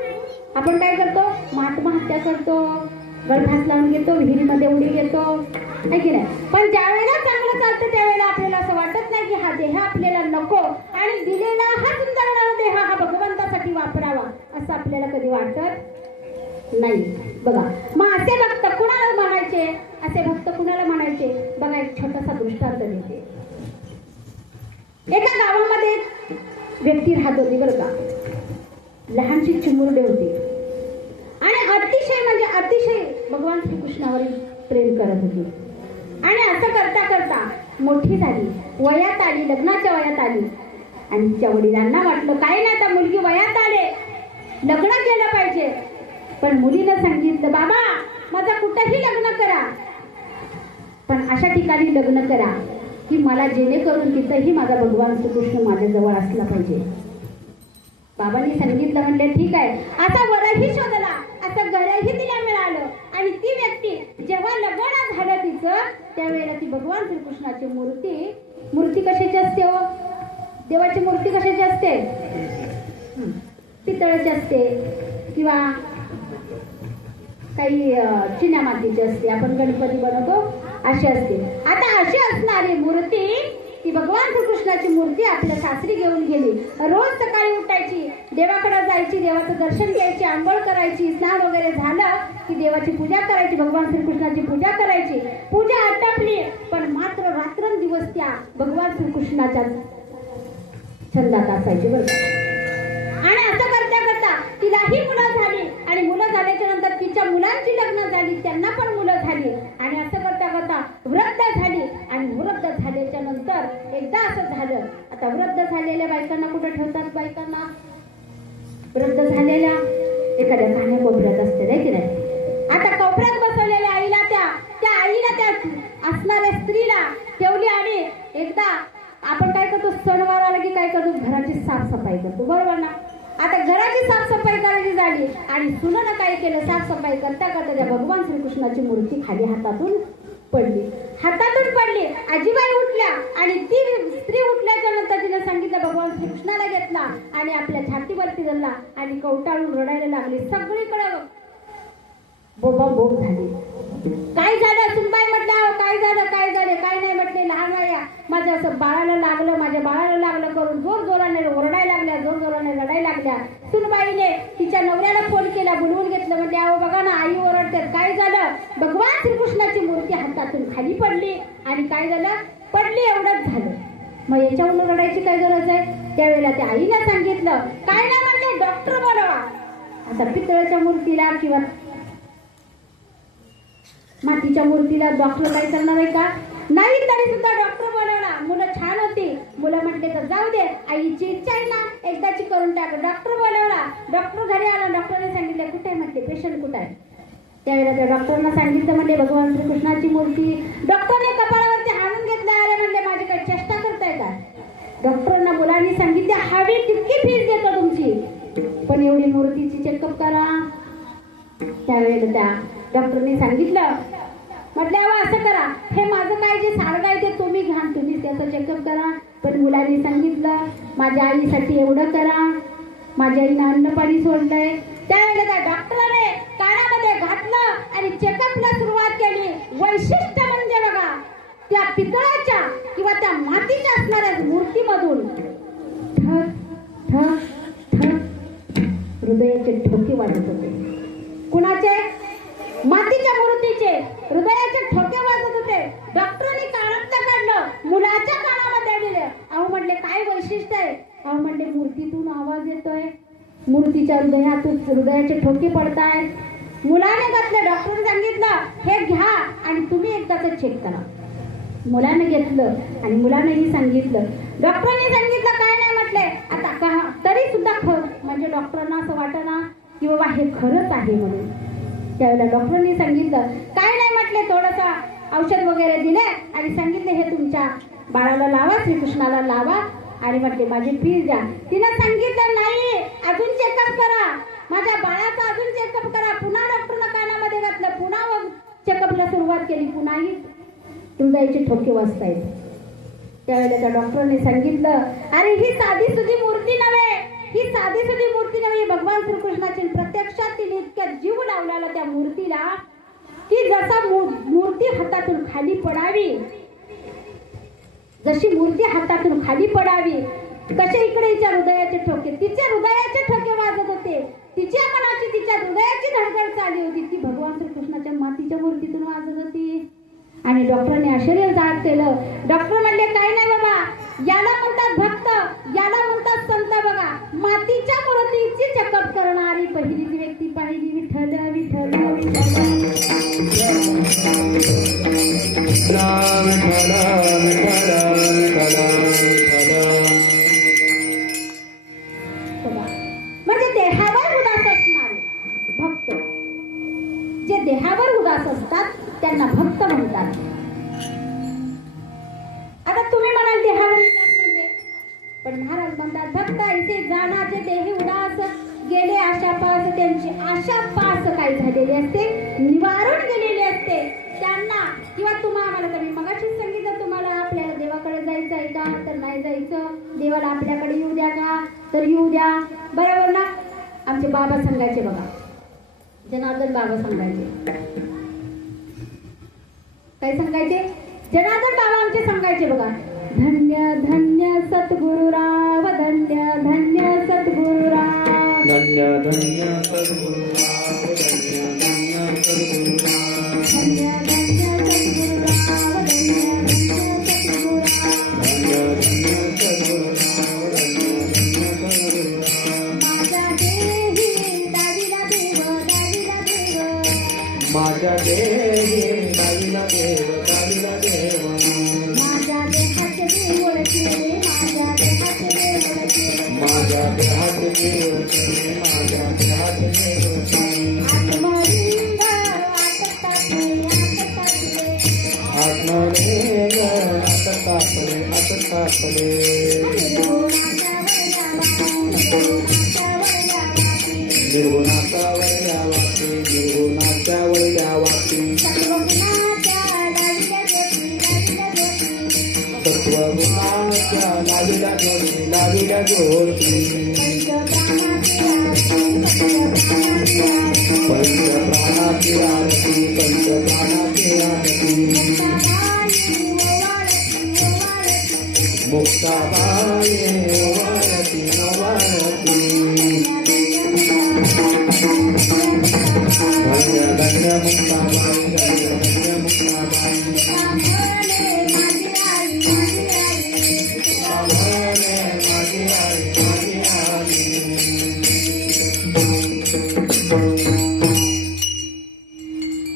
आपण काय करतो? आत्महत्या करतो, गळफास लावून घेतो, विहिरीमध्ये उडी घेतो, आहे की नाही? पण ज्या वेळेला चांगलं चालतं त्यावेळेला आपल्याला असं वाटत नाही की हा देह आपल्याला नको आणि दिलेला हा सुंदर देह हा भगवंतासाठी वापरावा, असं आपल्याला कधी वाटत नाही बघा. मग असे भक्त कुणाला म्हणायचे? असे भक्त कुणाला म्हणायचे बघा. एक छोटासा दृष्टांत देते. एका गावामध्ये व्यक्ती राहत होती बरं का. लहानशी चिमुरडे होती आणि अतिशय म्हणजे अतिशय भगवान श्रीकृष्णावर प्रेम करत होती. आणि असं करता करता मोठी झाली, वयात आली, लग्नाच्या वयात आली. आणि तिच्या वडिलांना वाटलं काय नाही, आता मुलगी वयात आले, लग्न केलं पाहिजे. पण मुलीनं सांगितलं बाबा माझं कुठंही लग्न करा, पण अशा ठिकाणी लग्न करा की मला जेणेकरून तिथंही माझा भगवान श्रीकृष्ण माझ्याजवळ असला पाहिजे. बाबांनी सांगितलं, म्हणले ठीक आहे. असा वरही शोधला, असं घरही तिला मिळालं. आणि ती व्यक्ती जेव्हा लग्न झालं तिचं त्यावेळेला ती भगवान श्रीकृष्णाची मूर्ती कशाची असते हो? देवाची मूर्ती कशाची असते? पितळाची असते किंवा काही चिन्या मातीची असते. आपण गणपती बनवतो अशी असते. आता अशी असणारी मूर्ती ती भगवान श्रीकृष्णाची मूर्ती आपल्या सासरी घेऊन गेली. रोज सकाळी उठायची, देवाकडे जायची, देवाचं दर्शन घ्यायची, आंघोळ करायची, स्नान वगैरे झालं की देवाची पूजा करायची, भगवान श्रीकृष्णाची पूजा करायची. पूजा आटपली पण मात्र रात्रंदिवस त्या भगवान श्रीकृष्णाच्या छंदात असायची बरं का. आणि असं करता करता तिलाही मुलं झाली आणि मुलं झाल्याच्या नंतर तिच्या मुलांची लग्न झाली, त्यांना पण मुलं झाली. आणि असं करता करता वृद्ध झाली. आणि वृद्ध झाल्याच्या नंतर एकदा असं झालं, आता वृद्ध झालेल्या बायकांना कुठे ठेवतात? बायकांना वृद्ध झालेल्या एखाद्या कान्या कोपऱ्यात असते नाही की नाही. आता कोपऱ्यात बसवलेल्या आईला त्या आईला त्या असणाऱ्या स्त्रीला ठेवली. आणि एकदा आपण काय करतो, सणवार आला की काय करतो, घराची साफसफाई करतो, बरोबर ना? आता घराची साफसफाई करायची झाली आणि सुनेनं काय केलं, साफसफाई करता करता त्या भगवान श्रीकृष्णाची मूर्ती खाली हातातून पडली. आजीबाई उठल्या आणि ती स्त्री उठल्याच्या नंतर तिने सांगितलं, भगवान श्रीकृष्णाला घेतला आणि आपल्या छातीवरती धरला आणि कवटाळून रडायला लागली. सगळीकडे बोंबाबोंब झाली. काय झालं? सुनबाई म्हटल्या, काय झालं? काय झालं? काय नाही म्हटले. लहान बाया माझ्या असं बाळाला लागलं, माझ्या बाळाला लागलं करून जोर जोराने ओरडायला लागल्या, जोर जोराने रडायला लागल्या. सुनबाईने तिच्या नवऱ्याला फोन केला, बोलवून घेतलं. म्हणजे अहो बघा ना, आई ओरडतात. काय झालं? भगवान श्रीकृष्णाची मूर्ती हातातून खाली पडली आणि काय झालं? पडली, एवढंच झालं. मग याच्यावरून रडायची काय गरज आहे? त्यावेळेला त्या आईला सांगितलं, काय नाही म्हणले, डॉक्टर बोलवा. आता पितळाच्या मूर्तीला किंवा मातीच्या मूर्तीला डॉक्टर काय करणार आहे का? नाही. तरी सुद्धा डॉक्टर बोलवला. मुलं छान होती. मुलं म्हटले तर जाऊ दे, आईची इच्छा आहे ना, एकदाची करून टाक. डॉक्टर बोलवला. डॉक्टर घरी आला. डॉक्टरने सांगितलं, कुठे आहे म्हटले, पेशंट कुठे आहे? त्यावेळेला त्या डॉक्टरना सांगितलं म्हणजे भगवान श्रीकृष्णाची मूर्ती. डॉक्टरने कपाळावरती हाणून घेतलं. अरे म्हणले, माझी काही चेष्टा करताय का? डॉक्टरांना मुलांनी सांगितले, हवी तितकी फीस देतो तुमची, पण एवढी मूर्तीची चेकअप करा. त्यावेळेला त्या डॉक्टरने सांगितलं, म्हटलं असं करा, हे माझं काय जे साडगं आहे ते तुम्ही घ्या, तुम्ही त्याचं चेकअप करा. पण मुलांनी सांगितलं, माझ्या आईसाठी एवढं करा. माझ्या आईनं अन्न पाणी सोडलंय. त्यावेळेला त्या डॉक्टराने कानामध्ये घातलं आणि चेकअपला सुरुवात केली. वैशिष्ट्य म्हणजे बघा, त्या पितळाच्या किंवा त्या मातीच्या असणाऱ्या मूर्तीमधून ठक ठक ठक हृदयाचे ठोके वाजत होते. कुणाचे? मातीच्या मूर्तीचे हृदयाचे ठोके वाजत होते. डॉक्टरांनी कानातलं काढलं, मुलाच्या कानामध्ये दिले. अहो म्हणले, काय वैशिष्ट्य आहे? अहो म्हणले, मूर्तीतून आवाज येतोय, मूर्तीच्या हृदयाचे ठोके पडतायत. मुलाने घातलं. डॉक्टरने सांगितलं, हे घ्या आणि तुम्ही एकदाच चेक करा. मुलाने घेतलं आणि मुलानेही सांगितलं. डॉक्टरांनी सांगितलं, काय नाही म्हटले. आता का तरी सुद्धा म्हणजे डॉक्टरांना असं वाटना की बाबा हे खरंच आहे म्हणून. त्यावेळेला डॉक्टरांनी सांगितलं, काय नाही म्हटले, थोडंसं औषध वगैरे दिले आणि सांगितले, हे तुमच्या बाळाला लावा, श्रीकृष्णाला लावा आणि म्हटले माझी फीस द्या. तिनं सांगितलं, नाही, अजून चेकअप करा, माझ्या बाळाचा अजून चेकअप करा. पुन्हा डॉक्टरनं कानामध्ये घातलं, पुन्हा चेकअपला सुरुवात केली. पुन्हाही हृदयाचे ठोके वाजतायत. त्यावेळेला त्या डॉक्टरने सांगितलं, अरे ही साधी सुधी मूर्ती नव्हे, ही साधी सुधी मूर्ती नव्हे, भगवान श्रीकृष्णाची प्रत्यक्षात तिने इतक्या जीव लावलेला त्या मूर्तीला की जसा मूर्ती हातातून खाली पडावी, जशी मूर्ती हातातून खाली पडावी, कसे इकडे हिच्या हृदयाचे ठोके, तिच्या हृदयाचे ठोके वाजत होते. तिच्या मनाची, तिच्या हृदयाची धडधड चालली होती, ती भगवान श्रीकृष्णाच्या मातीच्या मूर्तीतून वाजत होती. आणि डॉक्टरने आश्चर्य जाग केलं. डॉक्टर म्हणले, काय नाही बाबा, याला म्हणतात भक्त, याला म्हणतात संत. बघा, मातीच्या मूर्तीची चेकअप करणारी पहिलीच व्यक्ती पाहिली. विठ्ठल विठ्ठल म्हणजे देहावर उदास असणारे भक्त, जे देहावर उदास असतात त्यांना भक्त म्हणतात. आता तुम्ही म्हणाल देहावर उदास म्हणजे, पण महाराज म्हणतात, भक्त ऐसे जाणाचे देही उदास गेले आशापास, त्यांची आशापास काय झालेले असते, निवारण गेलेले असते. त्यांना किंवा आम्हाला तर मी मगाशीच सांगितलं तुम्हाला, आपल्याला देवाकडे जायचं आहे का, तर नाही जायचं. देवाला आपल्याकडे येऊ द्या का, तर येऊ द्या. बरोबर ना? आमचे बाबा सांगायचे बघा, जनार्दन बाबा सांगायचे. काय सांगायचे? जनार्दन बाबा आमचे सांगायचे बघा, धन्य धन्य सद्गुरुराव, धन्य धन्य सद्गुरुराव, धन्य धन्य सद्गुरुराव, धन्य धन्य सद्गुरुराव, धन्य धन्य सद्गुरुराव, धन्य धन्य सद्गुरुराव, धन्य धन्य सद्गुरुराव, धन्य धन्य सद्गुरुराव. माझ्या देही दाविला देव, दाविला देव, माझ्या देही दाविला देव, दाविला देव. माझ्या देहात देव ओळखले, माझ्या देहात देव ओळखले, माझ्या देहात देव ओळखले, माझ्या देहात देव ओळखले. आत्मलिंग आत टाकले, आत टाकले, आत्मलिंग आत टाकले, आत टाकले. निर्गुणाच्या वरल्या वाटी, निर्गुणाच्या वरल्या वाटी, सत्वगुणाच्या लाविल्या ज्योती, सत्वगुणाच्या लाविल्या ज्योती, लाविल्या ज्योती. पंचप्राणाची आरती, पंचप्राणाची आरती. मुक्ताबाई वरती नवरती धन्य धन्य मुक्ताबाई धन्य धन्य मुक्ताबाई सावले माझी आई सावले माझी आई माझी आई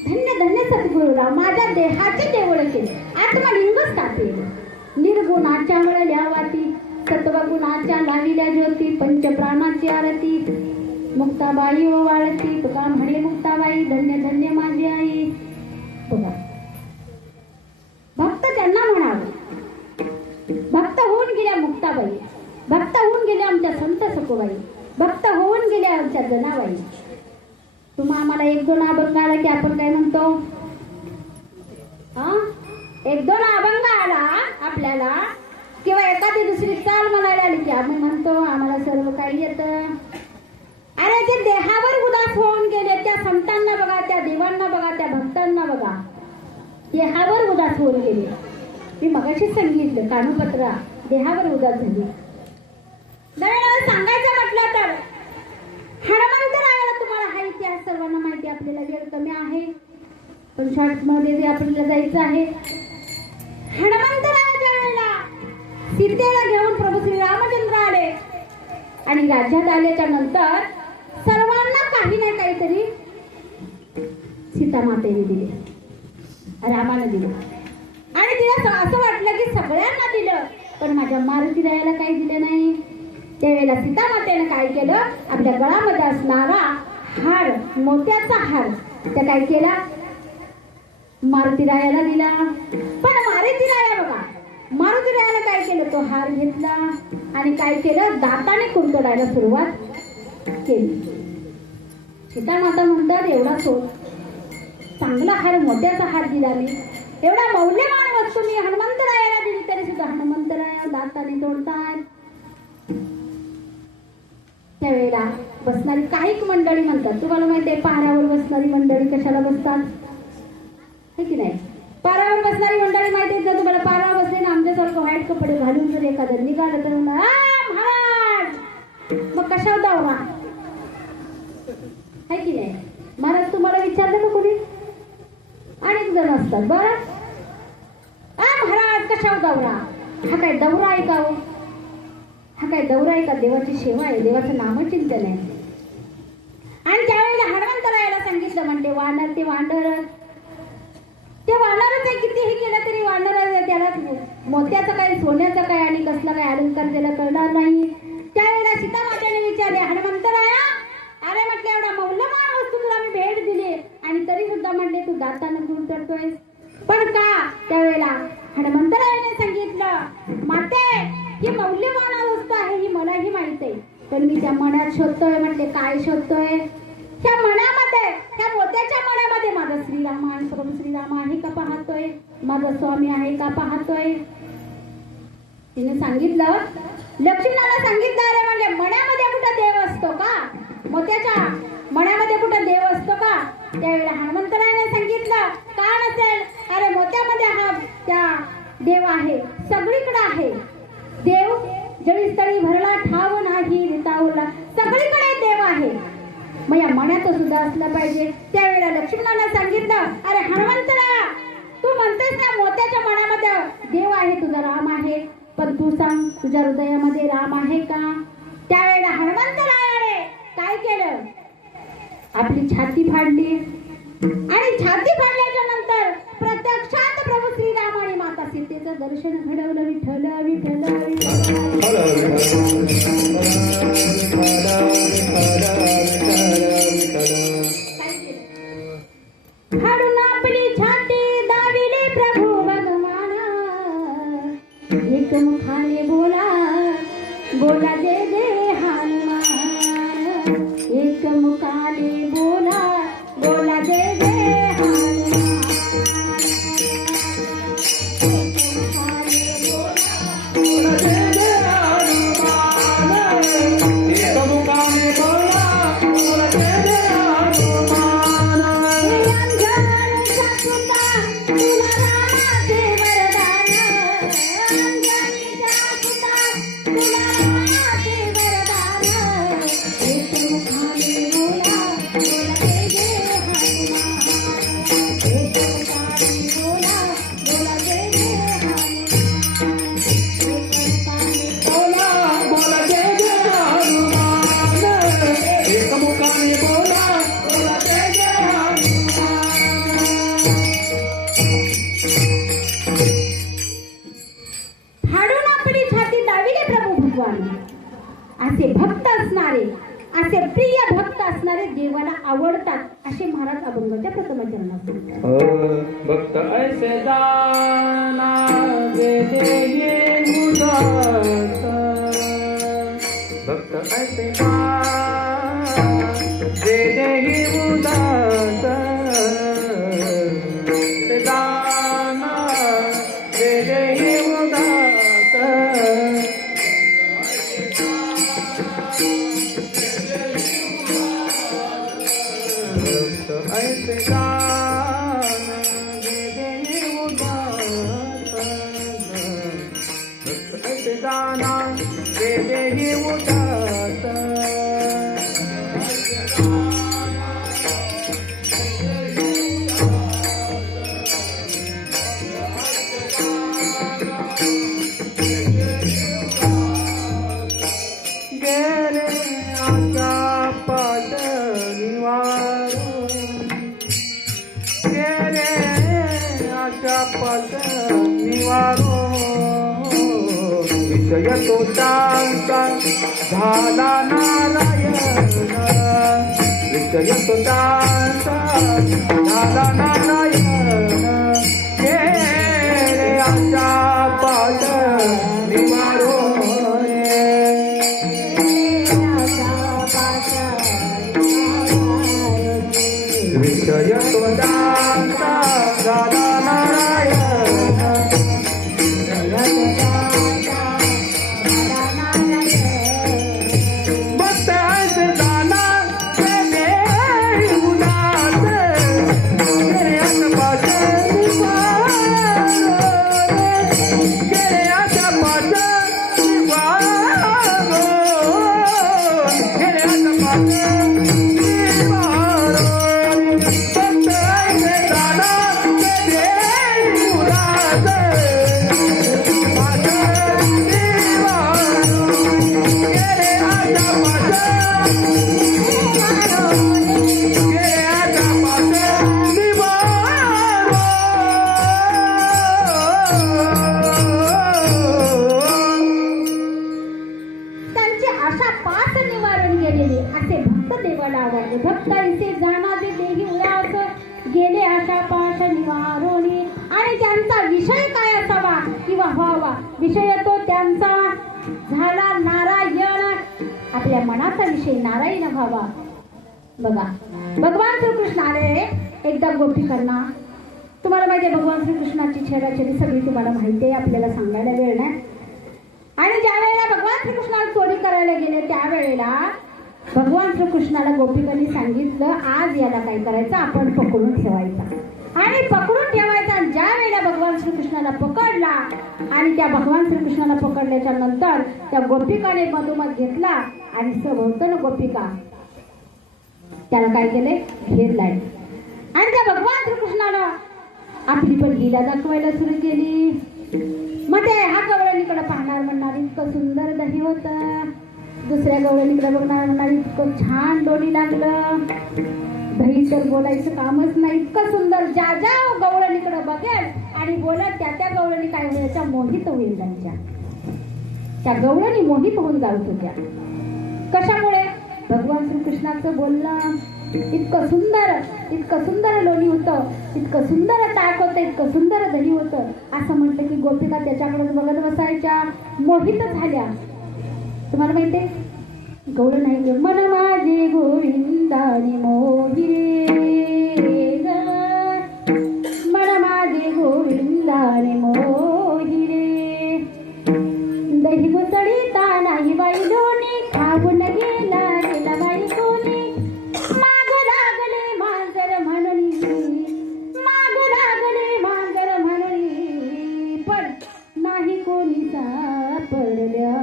धन्य धन्य सद्गुरुराव माझ्या देहाचे देवळ केले आत्मलिंग स्थापिले निर्गुणाच्या वळल्या वाती सत्वगुणाच्या लाविल्या ज्योती पंचप्राणाची आरती मुक्ताबाई ओ वाळती तुका म्हणे मुक्ताबाई धन्य धन्य माझी आई बघा भक्त त्यांना म्हणावं भक्त होऊन गेल्या मुक्ताबाई भक्त होऊन गेल्या आमच्या संत सखुबाई भक्त होऊन गेल्या आमच्या जनाबाई तुम्हा आम्हाला एक दोन अभंग आला की आपण काय म्हणतो हा एक दोन अभंग आला आपल्याला किंवा एखादी दुसरी चाल म्हणायला आली की आम्ही म्हणतो आम्हाला सर्व काही येतं अरे जे देहावर उदास होऊन गेले त्या संतांना बघा त्या देवांना बघा त्या भक्तांना बघा देहावर उदास होऊन गेले मी मगाशीच सांगितलं कानूपत्रा देहावर उदास झाली नव्यानं सांगायचं म्हटलं तर हनुमंतरायाला तुम्हाला हा इतिहास सर्वांना माहिती आपल्याला वेळ कमी आहे पण शॉर्ट मध्ये आपल्याला जायचं आहे हनुमंतरायाच्या वेळेला सीतेला घेऊन प्रभू श्री रामचंद्र आले आणि राज्यात आल्याच्या नंतर सर्वांना काही ना काहीतरी सीता मातेने दिले रामाने दिलं आणि तिला असं वाटलं की सगळ्यांना दिलं पण माझ्या मारुती रायाला काही दिलं नाही त्यावेळेला सीता मातेने काय केलं आपल्या गळामध्ये असणारा हार मोत्याचा हार त्या काय केला मारुती रायाला दिला पण मारुती राया बघा मारुती रायाला काय केलं तो हार घेतला आणि काय केलं दाताने कुरतडायला सुरुवात केली सीता माता म्हणतात एवढा चांगला हार मोत्याचा हार दिला मी एवढा मौल्यवान वस्तू मी हनुमंतरायाला दिली तरी सुद्धा हनुमंतराया दाताने तोडतात त्यावेळेला बसणारी काही मंडळी म्हणतात तुम्हाला माहिती आहे पारावर बसणारी मंडळी कशाला बसतात है की नाही पारावर बसणारी मंडळी माहिती आहे का तुम्हाला पारावर बसले ना आमच्यासारखं व्हाईट कपडे घालून जर एखादं निघालं तर महाराज मग कशावर दावरा है की नाही महाराज तुम्हाला विचारलं का कोणी अनेक जण असतात बरं महाराज कशावर दौरा हा काय दौरा आहे का हो हा काय दौरा आहे का देवाची सेवा आहे देवाचं नामचिंतन आहे आणि त्यावेळेला हनुमंतरायाला सांगितलं म्हणते वानर ते वानरच आहे कितीही केलं तरी वानर त्याला मोत्याचं काय सोन्याचं काय आणि कसला काय अलंकार त्याला कळणार नाही त्यावेळेला सीता मातेने विचारले हनुमंतराया अरे म्हटलं एवढा मौल्यवान वस्तू तुला मी भेट दिली आणि तरी सुद्धा म्हटले तू दातानं दूर करतोयस पण का त्यावेळेला हनुमंतरायाने सांगितलं माते ही मौल्यवान वस्तू आहे ही मलाही माहित आहे पण मी त्या मनात शोधतोय म्हटले काय शोधतोय त्या मनामध्ये त्या मोत्याच्या मनामध्ये माझा श्रीराम आणि प्रभू श्रीराम आहे का पाहतोय माझा स्वामी आहे का पाहतोय तिने सांगितलं लक्ष्मणाला सांगितलं अरे म्हणजे मनामध्ये कुठं देव असतो का मोत्याच्या मनामध्ये कुठं देव असतो का त्यावेळेला हनुमंतरायाने सांगितलं का नसेल अरे मोत्यामध्ये हा त्या देव आहे सगळीकडे आहे देव जळीस्थळी भरला ठाव नाही रितावला सगळीकडे देव आहे मग या मनात सुद्धा असलं पाहिजे त्यावेळेला लक्ष्मणाला सांगितलं अरे हनुमंतरा तू म्हणतेस ना मोत्याच्या मनामध्ये देव आहे तुझा राम आहे पण तू सांग तुझ्या हृदयामध्ये राम आहे का त्यावेळेला हनुमंतरायाने काय केलं आपली छाती फाडली आणि छाती फाडल्याच्या नंतर प्रत्यक्षात प्रभू श्रीराम आणि माता सीतेचं दर्शन घडवलं विठ्ठल विठ्ठल फाडून आपली छाती दाविले प्रभू भगवान एक मुखाने बोला बोला जय जय हनुमान एक मुखाने बोला बोला जय जय भक्त ऐसे जाना जे देही उदास भक्त ऐसे जाना जे देही उदास ते जाना जे देही उदास भक्त ऐसे जाना जे देही उदास भक्त ऐसे जाना जे देही उदास गेले आशा पाश निवारो गेले आशा पाश निवारो विषय तो शांता झाला नारायण विषय तो शांता झाला नारायण गेले आशा पाश निवारो विषय तो दाता झाला नारायण भक्त ऐसे जाना ते देही उदास गेले आशापाश निवारो गेले आशापाश निवारो गेले आशापाश निवारो भक्त ऐसे जाना ते देही उदास पाश निवारो गेले आशापाश गेले आशापाश त्यांची आशा पास निवारण गेलेले असे भक्त देवाला आवडले. भक्त ऐसे जाणारे देही उदास गेले आशा पाश निवारोनी. आणि त्यांचा विषय काय असावा किंवा व्हावा विषय तो त्यांचा झाला नारायण. आपल्या मनाचा विषय नारायण व्हावा. बघा भगवान श्रीकृष्ण आले एकदा गोपिकांना. तुम्हाला माहिती आहे भगवान श्रीकृष्णाची छेडाछेडी सगळी तुम्हाला माहिती आहे, आपल्याला सांगायला वेळ नाही. आणि ज्या वेळेला भगवान श्रीकृष्णाला चोरी करायला गेले त्यावेळेला भगवान श्रीकृष्णाला गोपिकांनी सांगितलं आज याला काय करायचं आपण पकडून ठेवायचा. आणि पकडून ठेवायचा. आणि ज्या वेळेला भगवान श्रीकृष्णाला पकडला आणि त्या भगवान श्रीकृष्णाला पकडल्याच्या नंतर त्या गोपिकाने मधोमध घेतला आणि सभोवताल गोपिका त्याला काय केले घेरलाय. आणि त्या भगवान श्रीकृष्णाला आपली पण लीला दाखवायला सुरू केली. मग ते हा गवळणीकडे पाहणार म्हणणार इतकं सुंदर दही होतं. दुसऱ्या गवळणीकडे बघणार म्हणणार इतकं छान दोन्ही लागलं. दही तर बोलायचं कामच नाही. इतकं सुंदर ज्या ज्या गवळणीकडे बघेल आणि बोलत त्या त्या गवळणी काय व्हायच्या मोहित होईल. त्यांच्या त्या गवळणी मोहित होऊन जात होत्या. कशामुळे भगवान श्रीकृष्णाचं बोलणं इतकं सुंदर लोणी होतं, इतकं सुंदर ताक होतं, इतकं सुंदर दही होतं. असं म्हटलं की गोपिका त्याच्याकडे बघत बसायच्या, मोहित झाल्या. तुम्हाला माहिती आहे गवळण नाही मन माझे गोविंदानी मोहिरे ग मन माझे गोविंदानी मोहिरे दही मुसळीता नाही बाई लोणी खाऊन गेला बाई कोणी माग लागले मांजर म्हणून पण नाही कोणी सापडल्या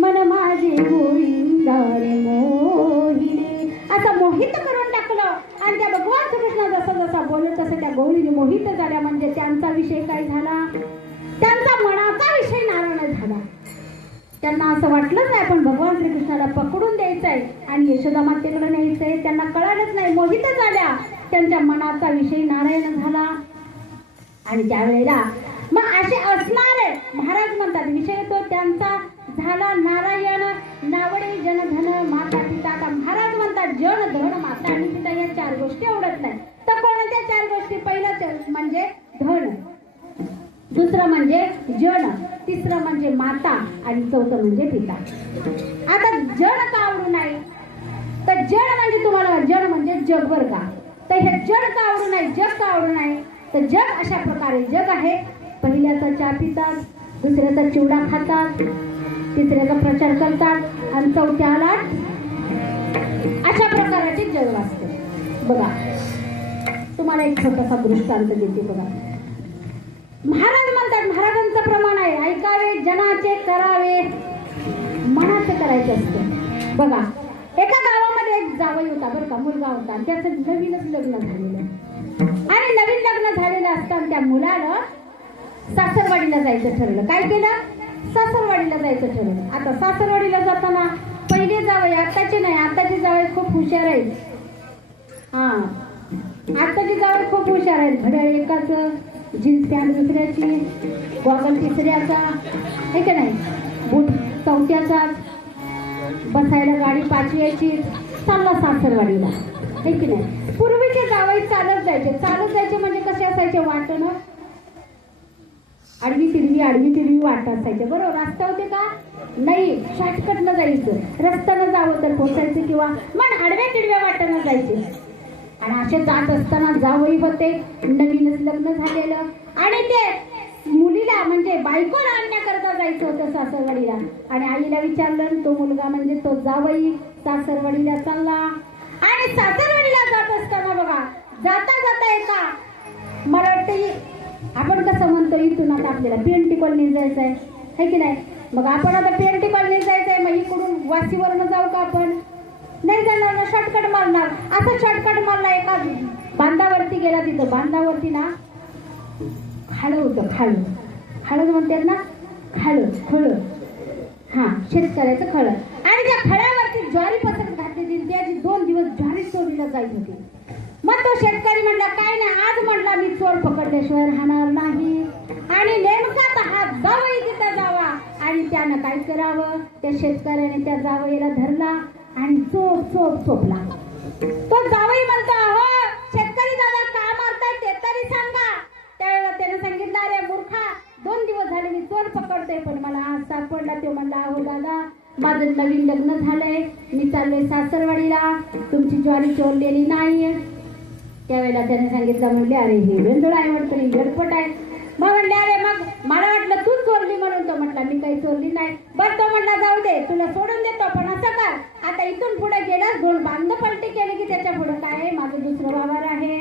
मन माझे गोविंदारे मोहिरे. असं मोहित करून टाकलं. आणि त्या भगवान श्रीकृष्ण जसं जसा बोलत तसं त्या गौरीने मोहित झाल्या. म्हणजे त्यांचा विषय काय झाला, त्यांचा मनाचा विषय नारायण झाला. त्यांना असं वाटलंच नाही आपण भगवान श्रीकृष्णाला पकडून द्यायचंय आणि यशोदा मातेकडे न्यायचंय. त्यांना कळालंच नाही, मोहित झाल्या. त्यांच्या मनाचा विषय नारायण झाला. आणि त्यावेळेला मग असे असणारे महाराज म्हणतात विषय तो त्यांचा झाला नारायण. नावडे जनधन माता पिता. महाराज म्हणतात जन धन माता आणि पिता या चार गोष्टी आवडत नाही. म्हणजे धन, दुसरं म्हणजे जन, तिसरं म्हणजे माता आणि चौथं म्हणजे पिता. आता जन का आवडू नाही, तर जन म्हणजे तुम्हाला जन म्हणजे जग बर का, तर हे जग का आवडू नाही, जग का आवडू नाही, तर जग अशा प्रकारे जग आहे. पहिल्याचा चहा पितात, दुसऱ्याचा चिवडा खातात, तिसऱ्याचा प्रचार करतात आणि चौथ्याला अशा प्रकारचे जग असते. बघा तुम्हाला एक छोटासा दृष्टांत देते. बघा महाराज म्हणतात, महाराजांचं प्रमाण आहे, ऐकावे जनाचे करावे मनाचे करायचे असते. बघा एका गावामध्ये एक जावई होता बरं का, मुलगा होता, आणि त्याचं नवीनच लग्न झालेलं, आणि नवीन लग्न झालेलं असताना त्या मुलाला सासरवाडीला जायचं ठरलं. काय केलं? सासरवाडीला जायचं ठरलं. आता सासरवाडीला जाताना पहिले जावई, आताचे नाही, आताचे जावई खूप हुशार आहेत. हा आताचे जावई खूप हुशार आहेत. घड्याळ एकाचं, जीन्स पॅन्ट दुसऱ्याची, गॉगल तिसऱ्याचा, आहे का नाही, बूट चौथ्याचा, बसायला गाडी पाचव्याची, चालला सासरवाडीला, आहे की नाही. पूर्वीचे जावई चालत जायचे. चालत जायचे म्हणजे कसे असायचे, वाटणं आडवी तिरवी वाट असायचे. बरोबर, रस्ता होते का नाही, शॉर्टकटनं जायचं, रस्त्यानं जावं तर पोचायचं, किंवा मग आडव्या तिडव्या वाटानं जायचे. आणि असे जात असताना जावई होते, नवीनच लग्न झालेलं, आणि ते मुलीला म्हणजे बायकोला आणण्याकरता जायचं होतं सासरवाडीला. आणि आईला विचारलं, तो मुलगा म्हणजे तो जावई सासरवाडीला चालला. आणि सासरवाडीला जात असताना बघा, जाता जाता एका, मला वाटतं आपण कसं म्हणतो, इथून आता आपल्याला पीएनटी कॉलनी जायचं आहे की नाही, मग आपण आता पीएनटी कॉलनी जायचं आहे, मग इकडून वाशीवरनं जाऊ का, आपण नाही जाणार ना, शॉर्टकट मारणार. असं शॉर्टकट मारला, एका बांधावरती गेला. तिथं बांधावरती ना खाळं होतं, खाळं म्हणतात ना, खळं, हा शेतकऱ्याचं खळं. आणि त्या खळ्यावरती ज्वारी पसरत घातलेली, त्याची 2 दिवस ज्वारी चोरीला जायची होती. मग तो शेतकरी म्हणला, काय नाही, आज म्हणला मी चोर पकडल्याशिवाय राहणार नाही. आणि नेमका हा जावई तिथं जावा, आणि त्यानं काय करावं, त्या शेतकऱ्याने त्या जावईला धरला आणि चोपला. तो जावई म्हणतो, अहो शेतकरी दादा का मारताय ते तरी सांगा. त्यावेळेला त्यानं सांगितलं, अरे मूर्खा, 2 दिवस झाले मी चोर पकडतोय, पण मला आज सापडला. तो म्हणला, अहो दादा, माझं नवीन लग्न झालंय, मी चाललोय सासरवाडीला, तुमची ज्वारी चोरलेली नाही. त्यावेळेला त्याने सांगितलं, म्हणले, अरे हे वेंदळ आहे वाटतं, ही गडपट आहे. मग म्हणले, अरे मग मला वाटलं तू चोरली म्हणून. तो म्हटला, मी काही चोरली नाही. बरं, तो म्हणला, जाऊ दे, तुला सोडून देतो, पण असं कर, आता इथून पुढे गेला 2 बांध पलटी केली की त्याच्या पुढे काय आहे, माझं दुसरं वावर आहे,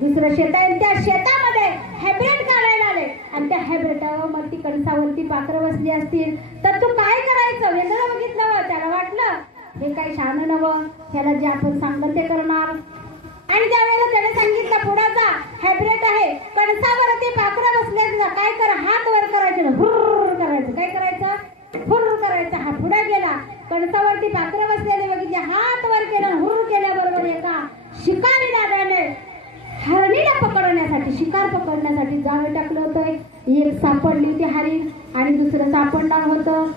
दुसरं शेत आहे, त्या शेतामध्ये हायब्रिड काढायला आले, आणि त्या हायब्रिडावर ती कणसावरती पाखरं बसली असतील, तर तू काय करायचं. वेंदळ बघितलं, त्याला वाटलं हे काही शहाणं नवं, ह्याला जे आपण सांगलं ते करणार. आणि त्यावेळेला त्याने सांगितलं, पुढाचा हायब्रिड आहे, कणसावरती पाखरं बसले, काय कर, हात वर करायचे, हुर्र करायचं. काय करायचं, हुर्र करायचं. हा पुढे गेला, कणसावरती पाखरं बसलेले बघितले, हात वर केला, हुर्र केल्याबरोबर एका शिकारी दादाने हरणीला पकडण्यासाठी, शिकार पकडण्यासाठी जाळं टाकलं होतं. एक सापडली होती हरीण, आणि दुसरं सापडणार होतं,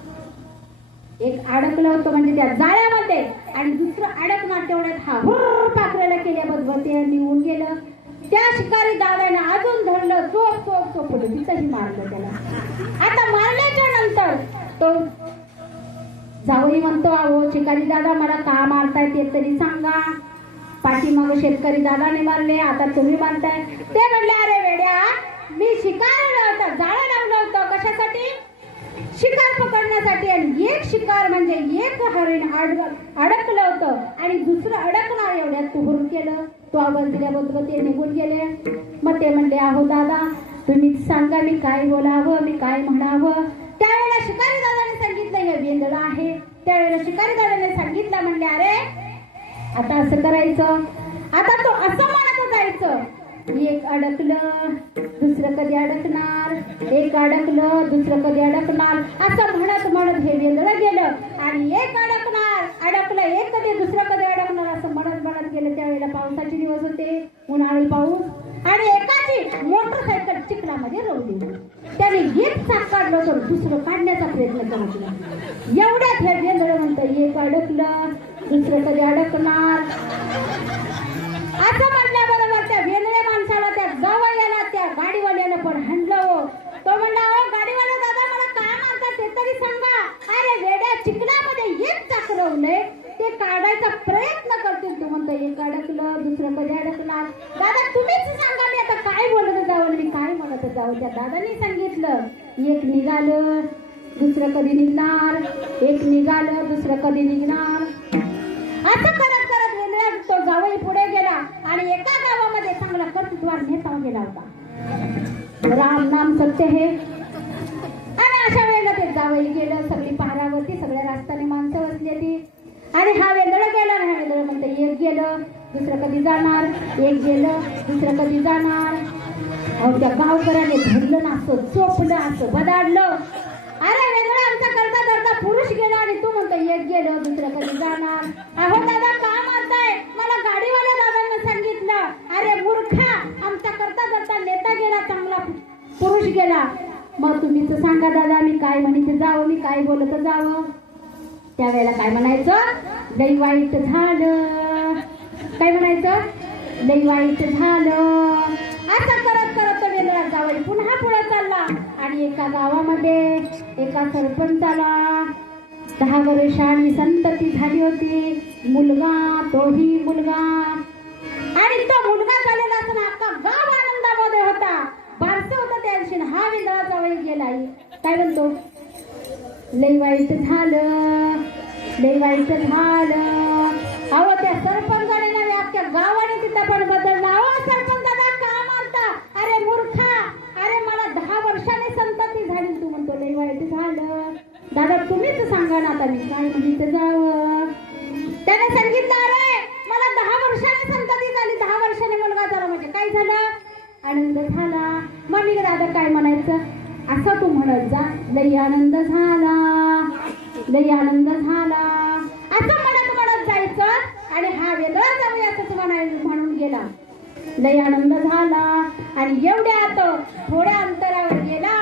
एक अडकलं होतं म्हणजे त्या जाळ्यामध्ये, आणि दुसरं अडकणार. तेवढ्यात हा हुर्र पाखराला केल्याबरोबर ते निघून गेलं. त्या शिकारी दादाने अजून धरलं, चोपलं, तिथंही मारलं त्याला. आता मारल्याच्या नंतर तो जावई म्हणतो, अहो शिकारी दादा, मला का मारताय ते तरी सांगा. पाठीमाग शेतकरी दादाने मारले, आता तुम्ही मारताय. ते म्हणले, अरे वेड्या, मी शिकार होतं, जाळं लावलं होतं, कशासाठी, शिकार पकडण्यासाठी. आणि एक शिकार म्हणजे एक हरिण अडकलं होतं, आणि दुसरं अडकणार एवढ्यात तू हुर केलं. तो आवाज दिल्याबरोबर ते निघून गेले. मग ते म्हणले, अहो दादा, तुम्ही सांगा, मी काय बोलावं, मी काय म्हणावं. त्यावेळेला शिकारी दादाने सांगितलं, हे वेंदळ आहे. त्यावेळेला शिकारी दादाने सांगितलं, म्हणले, अरे आता असं करायचं, आता तो असं म्हणत जायचं, एक अडकलं, दुसरं कधी अडकणार, एक अडकलं, दुसरं कधी अडकणार, असं म्हणत हे वेंदळ गेलं. आणि एक अडकलं, एक कधी, दुसरं कधी अडकणार, असं म्हणत गेलं. त्यावेळेला पावसाचे दिवस होते, उन्हाळी पाऊस, आणि एकाची मोटरसायकल चिखलामध्ये रवली. त्याने एक चाक काढलं तर दुसरं काढण्याचा प्रयत्न केला. एवढ्यात हे वेंदळ म्हणतं, एक अडकलं, दुसरं कधी अडकणार, असं म्हणल्याबरोबर त्या वेंदळ्या माणसाला, त्या जावयाला, जाऊ त्या दादानी सांगितलं एक निघालं दुसरं कधी निघणार, एक निघालं दुसरं कधी निघणार. असं करत करत वेगळ्या तो जावई पुढे गेला आणि एका गावामध्ये चांगला कर्तृत्वार नेता गेला होता. राम नाम सत्य हे. आणि अशा वेळेला ते जावई गेलं, सगळी पहारावरती सगळ्या रस्त्याने माणसं बसलेली आणि हा वेंदळ गेला आणि हा वेंदळ म्हणतं एक गेलं दुसरं कधी जाणार, एक गेलं दुसरं कधी जाणार. अहो त्या गावकऱ्याने धरलं ना असं, चोपलं असं, बदाडलं. अरे वेगळा आमचा करता करता पुरुष गेला आणि तू म्हणतो एक गेलं दुसरं कधी जाणार. अहो दादा का मारताय, मला गाडीवाल्या दादांना सांगितलं. अरे मूर्खा, आमचा करता करता नेता गेला, चांगला पुरुष गेला. मग तुम्हीच सांगा दादा मी काय म्हणते जावं, मी काय बोलत जावं. त्यावेळेला काय म्हणायचं, लई वाईट झालं. काय म्हणायचं, लई वाईट झालं. असं करत करत वेगळा जावई पुन्हा पुढे चालला आणि एका गावामध्ये एका सरपंचाला 10 वर्षांनी संतती झाली होती. मुलगा, तोही मुलगा. आणि तो मुलगा झालेला असताना अख्खा गाव आनंदामध्ये होता. बारसं होतं त्या दिवशी. हा वेगळा जावई गेला. काय म्हणतो, लई वाईट झालं, लई वाईट झालं. अहो त्या सरपंचाने नव्हे अख्ख्या गावाने तिथं पण बदलला. अहो सरपंच दादा का मारता, अरे मूर्खा, अरे मला 10 वर्षाने संतती झाली, तू म्हणतो लई वाईट झालं. दादा तुम्हीच सांगा ना आता मी काय म्हणते जावं. त्याने सांगितलं अरे मला 10 वर्षाने संतती झाली, 10 वर्षाने मुलगा झाला, म्हणजे काय झालं, आनंद झाला. मग मी दादा काय म्हणायचं, असं तू म्हणत जा, लई आनंद झाला, लई आनंद झाला, असं म्हणत म्हणत जायचं. आणि हा वेगळा जाऊया असंच म्हणून गेला, लई आनंद झाला. आणि एवढ्यात थोड्या अंतरावर गेला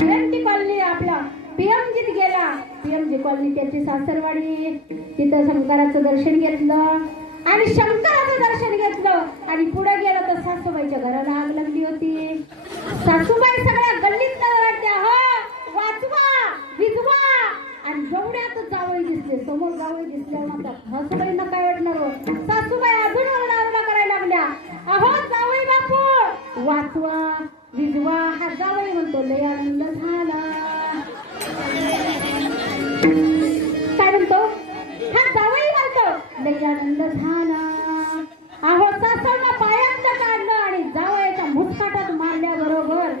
पीएमजी कॉलनी, आपला पीएमजीत गेला. पीएमजी कॉलनी त्याची सासरवाडी. तिथं शंकराचं दर्शन घेतलं आणि शंकराचं दर्शन घेतलं आणि पुढे गेलं तर सासूबाईच्या घराला आग लागली होती. सासूबाई सगळ्या गल्लीत ओरडत्या, हो वाचवा, विजवा. आणि एवढ्यात जावई दिसले, समोर जावई दिसल्या म्हणतात सासूबाईंना काय वाटणार हो. सासूबाई अजून ओरडा करायला लागल्या, अहो जावई बापू वाचवा, विजवा. हा जावई म्हणतो लय आनंद झाला. काय म्हणतो हा जावई म्हणतो लय आनंद झाला. अहो सासूला पायातलं काढलं आणि जावयाच्या मुठकाटात मारल्याबरोबर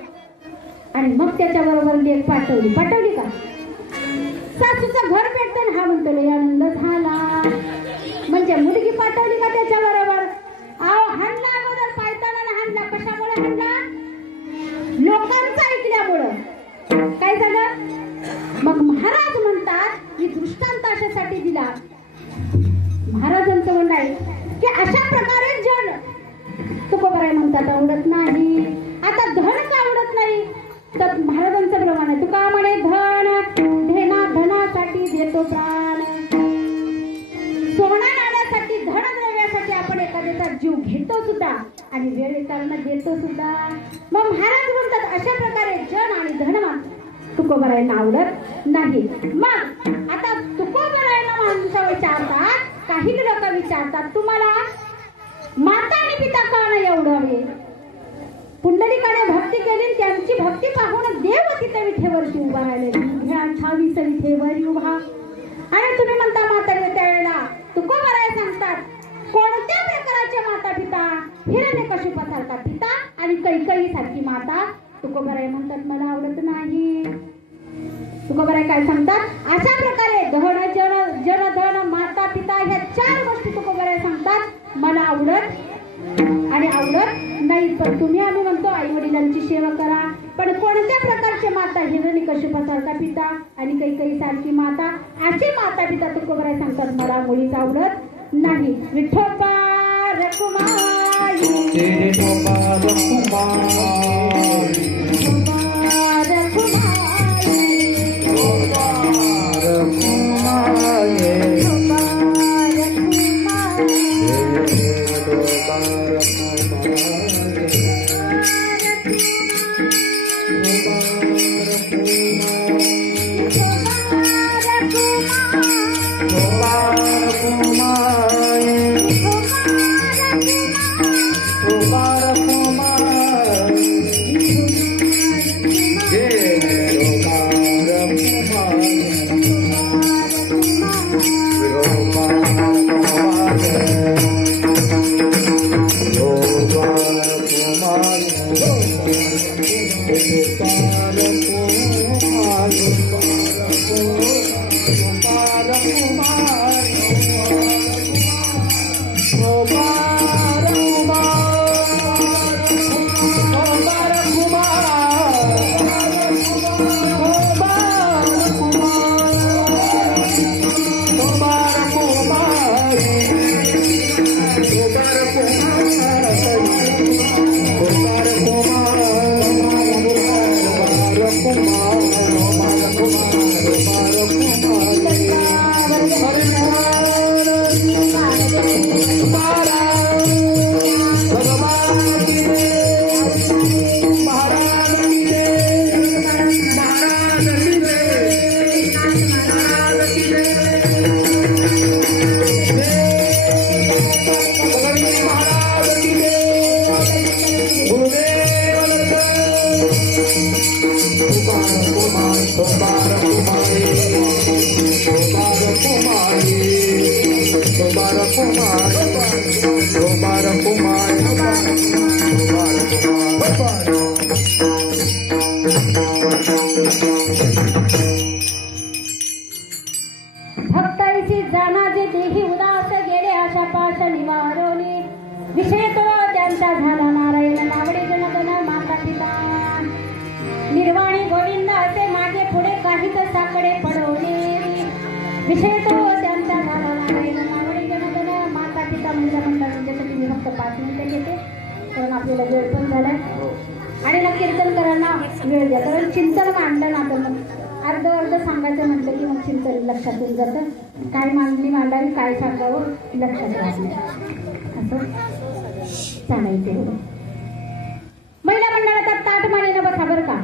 आणि मग त्याच्या बरोबर लेक पाठवली का सासूचं घर भेटतं. हा म्हणतो लय आनंद झाला, म्हणजे मुलगी पाठवली का त्याच्या बरोबर. अहो हाणला अगोदर पायताना हाणला, कशामुळे हाणला, लोकांचं ऐकल्यामुळं. काय झालं, मग महाराज म्हणतात की दृष्टांत अशासाठी दिला. महाराजांचं म्हणणं आहे की अशा प्रकारे जन तुकोबाराय म्हणतात आवडत नाही. आता धन का आवडत नाही, तर महाराजांचं प्रमाण आहे. तुका म्हणे धन धनासाठी देतो प्राण. सोना नाण्यासाठी, धनद्रव्यासाठी आपण एखाद्याचा जीव घेतो सुद्धा आणि वेळ एकाला देतो सुद्धा. मग महाराज म्हणतात अशा प्रकारे जन आणि धनवान तुकोबारायांना आवडत नाही. मग आता तुकोबारायांना माणसं विचारतात, काही लोक विचारतात तुम्हाला माता आणि पिता का नाही एवढावे. पुंडलिकाने भक्ती केली, त्यांची भक्ती पाहून देव तिथे विठेवरती उभा राहिले. ह्या 28 विठेवर उभा. आणि तुम्ही म्हणता माता त्यावेळेला तुकोबाराय सांगतात कोणत्या प्रकारचे माता पिता, हिरण्यकशिपासारखा पिता आणि कैकेयी सारखी माता. तुकोबाराय म्हणतात मला आवडत नाही. तुकोबाराय काय सांगतात, अशा प्रकारे धन जन धन माता पिता ह्या 4 गोष्टी तुकोबाराय सांगतात मला आवडत आणि आवडत नाही. पण तुम्ही आम्ही म्हणतो आई वडिलांची सेवा करा, पण कोणत्या प्रकारचे माता, हिरण्यकशिपासारखा पिता आणि कैकेयी सारखी माता, अशी माता पिता तुकोबाराय सांगतात मला मुळीच आवडत नाही. विठोबा रखुमाई, विठोबा रखुमाई, Kumar भक्ताईची जाणाचे देही उदास गेले आशा पाश निवारवली विषय तो त्यांचा झाला नारायण नावडे जनगण माता पिता निर्वाणी गोविंद असे मागे पुढे काहीच साकडे पडवले विषय तो त्यांचा झाला नारायण नावडे जनगण माता पिता म्हणजे म्हणतात त्याच्यासाठी मी फक्त 5 मिनिटं घेते कारण आपल्याला वेळ पण झालाय आणि ना कीर्तन करायला वेळ द्या कारण चिंतन मांडलं ना तर मग अर्ध सांगायचं म्हटलं की मग चिंतन लक्षात येऊन जातं काय मांडणी मांडावी काय सांगावं लक्षात राहत नाही असं सांगायचं महिला मंडळाचा ताटमानेनं बसा बरं का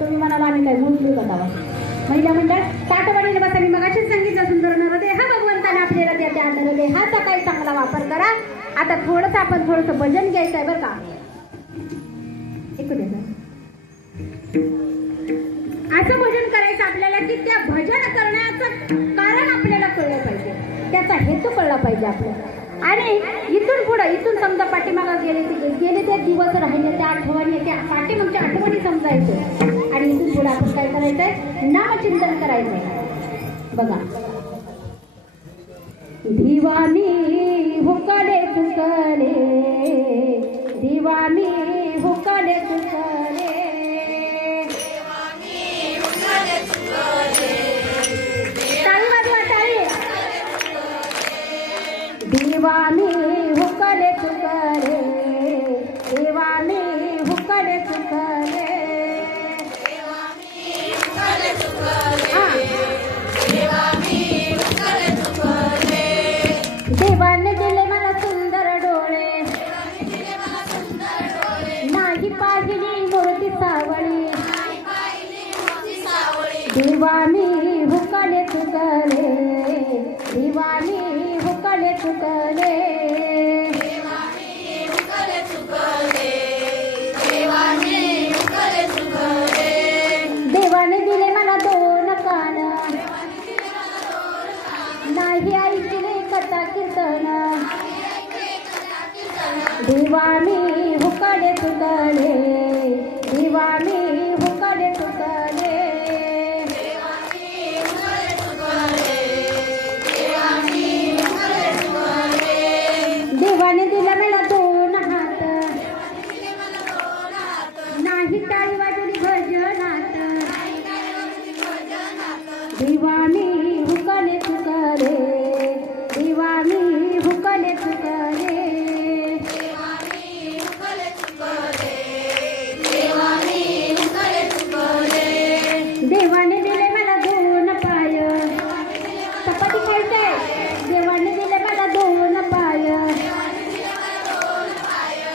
तुम्ही म्हणाला आम्ही काय मुलगी बघावा महिला मंडळ ताटमानेनं बसा मी मगाशीच सांगितलं सुंदर नरदेह भगवंताने आपल्याला त्या नरदेहाचा काही चांगला वापर करा आता थोडंसं आपण थोडंसं भजन घ्यायचं आहे बरं का ऐकू दे असं भजन करायचं आपल्याला की त्या भजन करण्याचं कारण आपल्याला कळलं पाहिजे त्याचा हेतू कळला पाहिजे आपल्याला आणि इथून पुढे इथून समजा पाठीमागं गेले ते दिवस राहिले त्या आठवणी त्या पाठीमागच्या आठवणी समजायचं आणि इथून पुढे आपण काय करायचंय नामचिंतन करायचंय बघा दिवाणी हुकले तुकले दिवाणी हुकले तुकले टाळी वाजवा टाळी दिवाणी हुकले तुकले दिवाणी हुकले तुकले देवाने दिले मला सुंदर डोळे नाही पाहिली मूर्ती सावळी दिवाणी हुकले तुकले दिवाणी हुकले तुकले देवाने दिले मला 2 कान नाही ऐकले कथा कीर्तन दिवाणी हुकले तुकले दिवाणी हुकले तुकले देवाने दिला मला 2 हात नाही टाळी वाजली भजनात दिवाणी हुकले तुकले दिवाणी हुकले तुकले देवाने दिले मला 2 पाय चपाती खायचंय देवाने दिले मला 2 पाय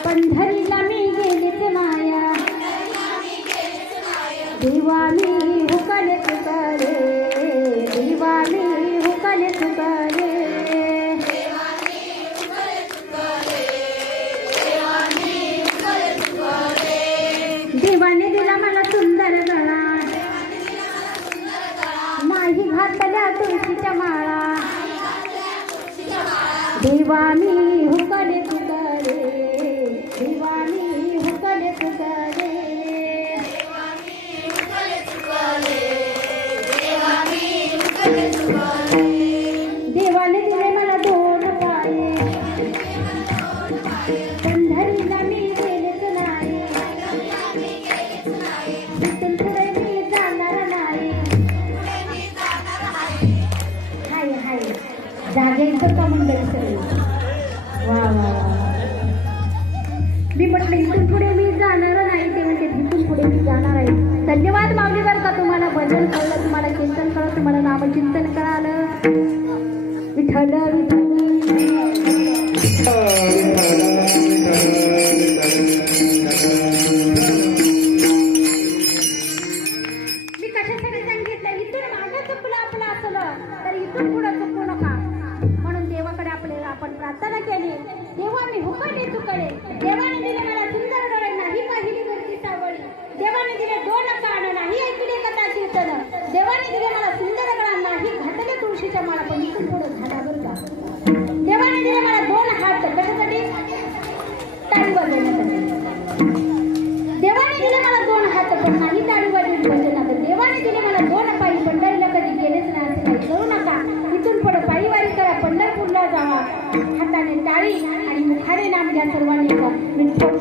पंढरीला मी गेलीच माया दिवाणी हुकले तुकले दिवाणी हुकले तुकले देवाने दिला मला सुंदर गळा नाही घातल्या तुळशीच्या माळा दिवाणी हुकले तुकले दिवाणी हुकले तुकले धन्यवाद माऊली बरं का. तुम्हाला भजन कळलं, तुम्हाला कीर्तन कळलं, तुम्हाला नामचिंतन कळालं. विठ्ठल विठ्ठल. मी कशासाठी सांगितलं, इथून मागे चुकलं आपलं असलं तर इथून पुढे चुकू नका म्हणून देवाकडे आपल्याला आपण प्रार्थना केली. देवा मी हुकले चुकले, देवाने दिले मला सुंदर डोळे, नाही पाहिली वरती सावळी. देवाने दिले 2 कान, नाही ऐकले कथा कीर्तन. देवाने दिले मला सुंदर गळा, नाही घातले तुळशीच्या माळा. पण इथून पुढे झाला बरं का. देवाने दिले मला 2 हात, कशासाठी? टाळी वाजवण्यासाठी. देवाने दिले मला 2 हात, पण नाही टाळी वाजवून भजनात. देवाने दिले मला 2 पायी, पंढरीला कधी गेलेच नाही असं काही करू नका. इथून पुढे पायी वारी करा, पंढरपूरला जावा. हाताने टाळी आणि मुखाने नाम घ्या सर्वांनी. विठ्ठल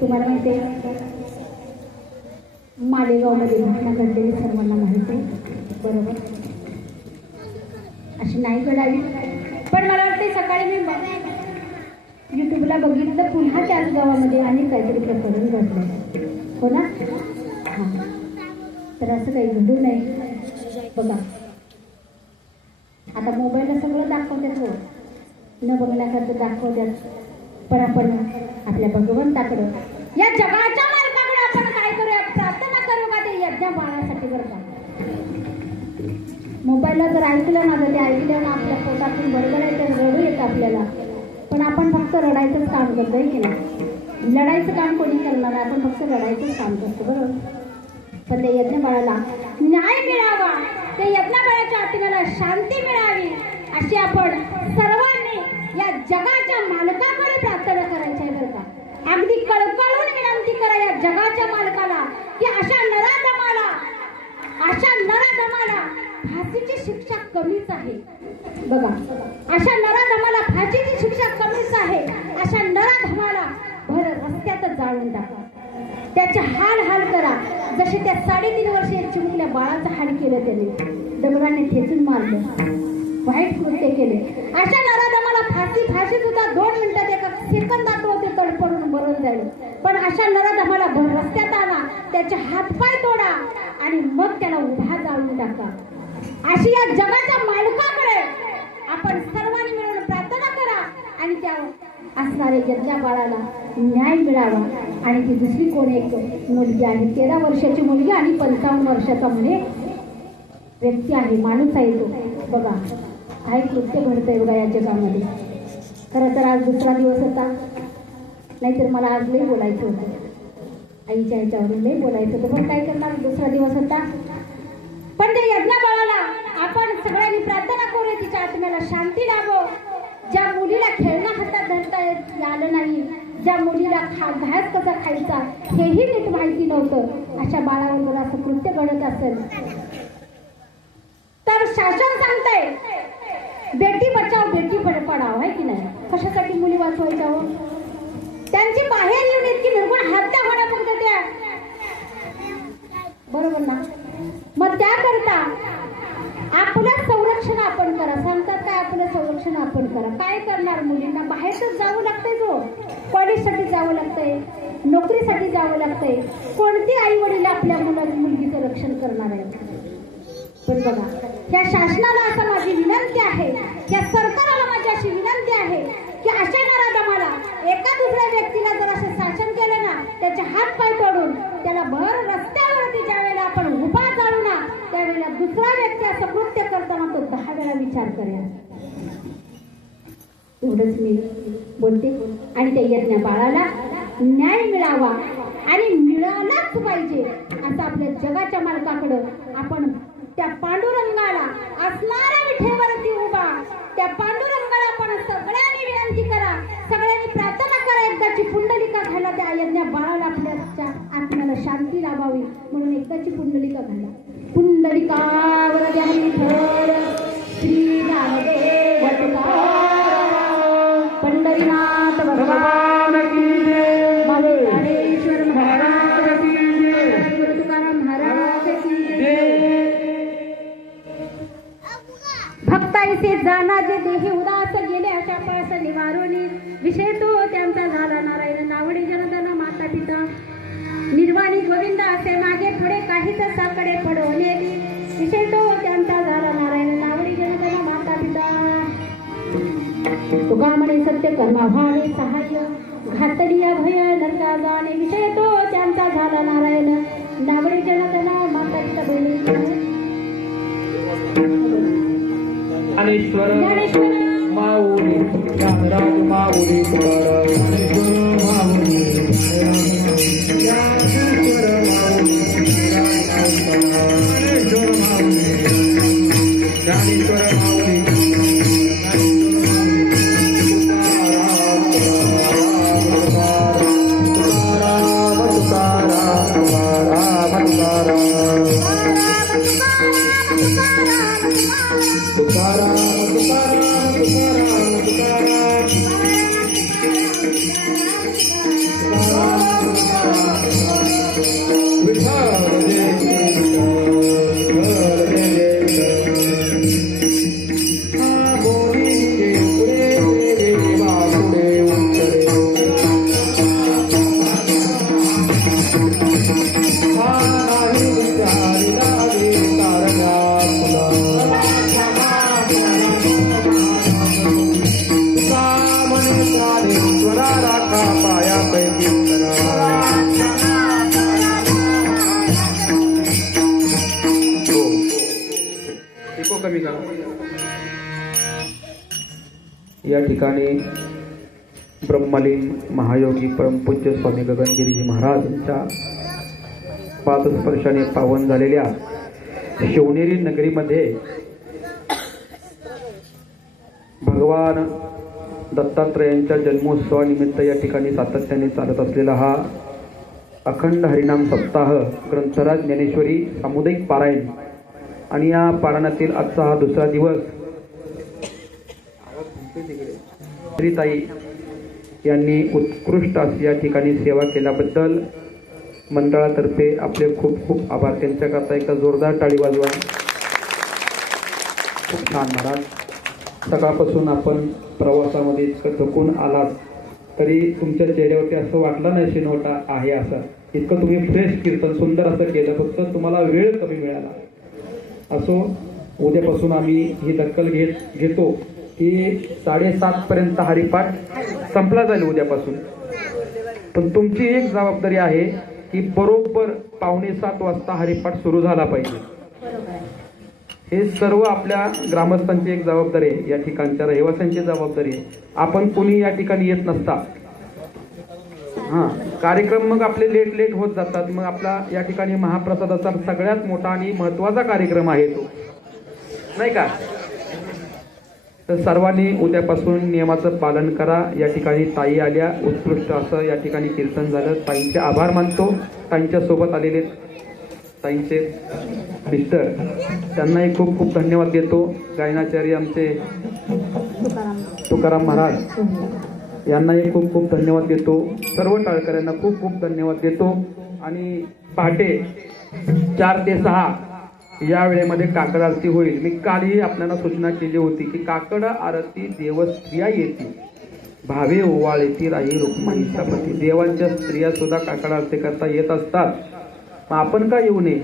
तुम्हाला माहिती आहे मालेगावमध्ये घटना घडलेली सर्वांना माहिती आहे बरोबर. अशी नाही घडावी, पण मला वाटते सकाळी मी युट्यूबला बघितलं पुन्हा त्याच गावामध्ये आणि काहीतरी प्रकरण घडलं. हो ना? हां, तर असं काही घडू नये. बघा आता मोबाईलला सगळं दाखवतात, हो न बघण्याकरता दाखवतात, पण आपण आपल्या भगवंताकडं या जगाच्या मालकाकडे आपण काय करूया, प्रार्थना करू का ते यज्ञ बाळासाठी. बरं का मोबाईलला जर ऐकलं ना तर ते ऐकलं ना आपल्या पोटातून बडबडायचं रडू येतं आपल्याला, पण आपण फक्त रडायचंच काम करतोय की नाही. लढायचं काम कोणी करणार आहे, आपण फक्त रडायचंच काम करतो बरोबर. पण ते यज्ञ बाळाला न्याय मिळावा, ते यज्ञ बाळाच्या आत्म्याला शांती मिळावी, अशी आपण सर्वांनी या जगाच्या मालकाकडे प्रार्थना करायची आहे बरं का. अगदी कळकळून विनंती करा या जगाच्या मालकाला की अशा नराधमाला फाशीची शिक्षा कमीच आहे. बघा अशा नराधमाला फाशीची शिक्षा कमीच आहे. अशा नराधमाला भर रस्त्यातच जाळून टाका, त्याचे हाल करा. जसे त्या 3.5 वर्षीय चिमुकल्या बाळाचं हाल केलं त्याने, दगडाने ठेचून मारलं, वाईट कृत्य केले. अशा नराधमाला फाशी सुद्धा 2 मिनिटात एका सेकंदात होते तडपडून मरून जाईल. पण अशा नराधमाला भर रस्त्यात आणा, त्याचे हातपाय तोडा आणि मग त्याला उभा जाळून टाका. अशी या जगाच्या मालकाकडे आपण सर्वांनी मिळून प्रार्थना करा आणि त्या असणारे यज्ञ बाळाला न्याय मिळावा. आणि ती दुसरी कोण एक मुलगी आहे, 13 वर्षाची मुलगी आणि 55 वर्षाचा म्हणे व्यक्ती आहे, माणूस आहे तो. बघा काय कृत्य घडतंय बघा या जगामध्ये. खरं तर आज दुसरा दिवस होता, नाहीतर मला आज लई बोलायचं होतं, आईच्या ह्याच्यावरून लई बोलायचं होतं, पण काय करणार, दुसरा दिवस होता. पण त्या यज्ञाबाळाला आपण सगळ्यांनी प्रार्थना करूया, तिच्या आत्म्याला शांती लाभो. ज्या मुलीला खेळणं हातात धरता येत आलं नाही, ज्या मुलीला घास कसा खायचा हेही नीट माहिती नव्हतं, अशा बाळावर जर असं कृत्य घडत असेल तर शासन सांगतंय बेटी बचाव बेटी पढाओ, आहे की नाही. कशासाठी मुली वाचवायच्या हो? त्यांची बाहेर येऊन इतकी निर्गुण हत्या होण्यापुरतं त्या, बरोबर ना. मग त्याकरता आपलं संरक्षण आपण करा. सांगतात काय, आपलं संरक्षण आपण करा. काय करणार, मुलींना बाहेरच जावं लागतंय, जो कॉलेजसाठी जावं लागतंय, नोकरीसाठी जावं लागतंय. कोणती आई वडील आपल्या मुलगीचं रक्षण करणार आहे? पण बघा, या शासनाला असं माझी विनंती आहे, या सरकारला माझी अशी विनंती आहे की अशा नराधमाला, एका दुसऱ्या व्यक्तीला जर असं शासन केलं ना, त्याचे हात पाय तोडून त्याला भर रस्त्यावरती ज्यावेळेला आपण उभा जाऊ ना, त्यावेळेला दुसरा व्यक्ती असं कृत्य करताना तो 10 वेळा विचार करेल. एवढंच मी बोलते. आणि त्या यज्ञ बाळाला न्याय मिळावा आणि मिळालाच पाहिजे असं आपल्या जगाच्या मालकाकडं आपण, त्या पांडुरंगाला असणाऱ्या विठेवरती उभा, त्या पांडुरंगाला आपण सगळ्यांनी विनंती करा, सगळ्यांनी प्रार्थना करा, एकदाची पुंडलिका घाला. त्या यज्ञ बाळाला आपल्या आत्म्याला शांती लाभावी म्हणून एकदाची पुंडलिका घाला. पुंडलिकावर द्या विठ्ठल श्री नामदेव तुकाराम, पंढरीनाथ भगवान की जय, ज्ञानेश्वर महाराज की जय, गुरु तुकाराम महाराज की जय. भक्ताईचे जाना जे देही उदास गेले, अशा पास निवारोनी विषय तो त्यांचा झाला. नारायण नावडे जनार्दन माता पिता, निर्वाणी गोविंद असे मागे पुढे काहीच साकडे पडवले, विषय तो त्यांचा झाला. नारायण नावडे जनार्दन माता पिता. तुका म्हणे सत्य कर्मा भावे सहाय्य, घातलीय भय नरका जाणे, विषय तो त्यांचा झाला. नारायण नावडे जनार्दन माता पिता. बोले ज्ञानेश्वर माऊली ज्ञानराज माऊली ज्ञानेश्वर माऊली ज्ञानेश्वर माऊली ज्ञानेश्वर माऊली या ठिकाणी ब्रह्मलीन महायोगी परमपूज्य स्वामी गगनगिरीजी महाराज यांच्या पादस्पर्शाने पावन झालेल्या शिवनेरी नगरीमध्ये भगवान दत्तात्रयांच्या जन्मोत्सवानिमित्त या ठिकाणी सातत्याने चालत असलेला हा अखंड हरिनाम सप्ताह ग्रंथराज ज्ञानेश्वरी सामुदायिक पारायण आणि या पारायणातील आजचा हा दुसरा दिवस ताई यांनी उत्कृष्ट अशी या ठिकाणी सेवा केल्याबद्दल मंडळातर्फे आपले खूप खूप आभार. त्यांच्याकरता एकदा जोरदार टाळी वाजवा. खूप छान महाराज. सकाळपासून आपण प्रवासामध्ये इतकं थकून आलात तरी तुमच्या चेहऱ्यावरती असं वाटलं नाही शिनवटा आहे असं. इतकं तुम्ही फ्रेश कीर्तन सुंदर असं केलं, फक्त तुम्हाला वेळ कमी मिळाला. असो, उद्यापासून आम्ही ही दखल घेतो की 7:30 पर्यंत हरिपाठ संपला जाईल उद्यापासून. पण तुमची एक जबाबदारी आहे की बरोबर 6:45 वाजता हरिपाठ सुरू झाला पाहिजे. हे सर्व आपल्या ग्रामस्थांची एक जबाबदारी आहे, या ठिकाणच्या रहिवाशांची जबाबदारी आहे. आपण कोणी या ठिकाणी येत नसता. कार्यक्रम मग आपले लेट होत जातात. मग आपला या ठिकाणी महाप्रसादाचा सगळ्यात मोठा आणि महत्वाचा कार्यक्रम आहे तो, नाही का? तर सर्वांनी उद्यापासून नियमाचं पालन करा. या ठिकाणी ताई आल्या, उत्कृष्ट असं या ठिकाणी कीर्तन झालं. ताईंचे आभार मानतो. ताईंच्या सोबत आलेले ताईंचे मिस्टर, त्यांनाही खूप खूप धन्यवाद देतो. गायनाचार्य आमचे तुकाराम महाराज यांनाही खूप खूप धन्यवाद देतो. सर्व टाळकऱ्यांना खूप खूप धन्यवाद देतो. आणि पहाटे 4 ते 6 या वेळेमध्ये काकड आरती होईल. मी कालही आपल्याला सूचना केली होती की काकड आरती देवस्त्रिया येती, भावे ओवाळेती राही रुक्मिणीचा पती. देवांच्या स्त्रिया सुद्धा काकड आरती करता येत असतात. मग आपण का येऊ नये?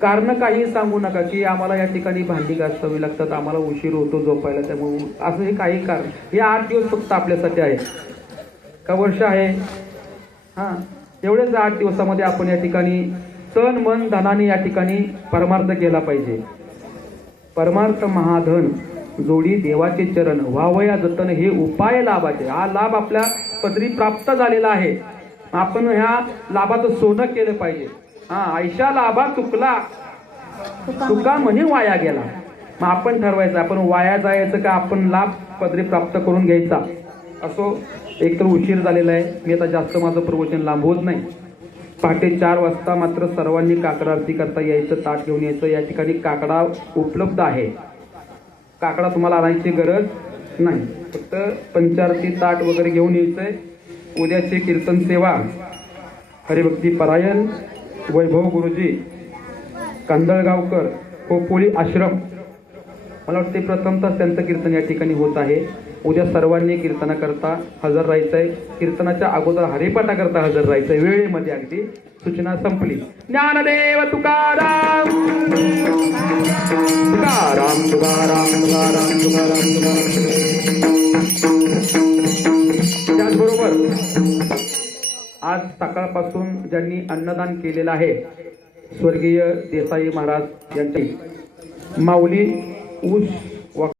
कारण काही सांगू नका की आम्हाला या ठिकाणी भांडी घासावी लागतात, आम्हाला उशीर होतो झोपायला, त्यामुळे असं हे काही कारण. हे 8 दिवस फक्त आपल्यासाठी आहे का वर्ष आहे? एवढेच 8 दिवसामध्ये आपण या ठिकाणी तन मन धनाने या ठिकाणी परमार्थ केला पाहिजे. परमार्थ महाधन जोडी देवाचे चरण व्हावया जतन, हे उपाय लाभाचे. हा लाभ आपल्या पदरी प्राप्त झालेला आहे. आपण ह्या लाभाचं सोनं केलं पाहिजे. आयशा लाभा चुकला चुका म्हणे वाया गेला. मग आपण ठरवायचं आपण वाया जायचं का आपण लाभ पदरी प्राप्त करून घ्यायचा. असो, एकतर उशीर झालेला आहे. मी आता जास्त माझं प्रवचन लांबवत नाही. पहाटे 4 वाजता मात्र सर्वांनी काकड आरती करता यायचं, ताट घेऊन यायचं. या ठिकाणी काकडा उपलब्ध आहे. काकडा तुम्हाला आणायची गरज नाही, फक्त पंचारती ताट वगैरे घेऊन यायचंय. उद्याचे कीर्तन सेवा हरिभक्ती परायण वैभव गुरुजी कांदळगावकर खोपोळी आश्रम, मला वाटते प्रथमतः त्यांचं कीर्तन या ठिकाणी होत आहे. उद्या सर्वांनी कीर्तनाकरता हजर राहायचंय. कीर्तनाच्या अगोदर हरिपाठा करता हजर राहायचंय वेळेमध्ये. अगदी सूचना संपली. ज्ञानदेव तुकाराम तुकाराम तुकाराम तुकाराम तुकाराम तुकाराम. त्याचबरोबर आज सकाळपासून ज्यांनी अन्नदान केलेलं आहे, स्वर्गीय देसाई महाराज यांची माऊली ऊस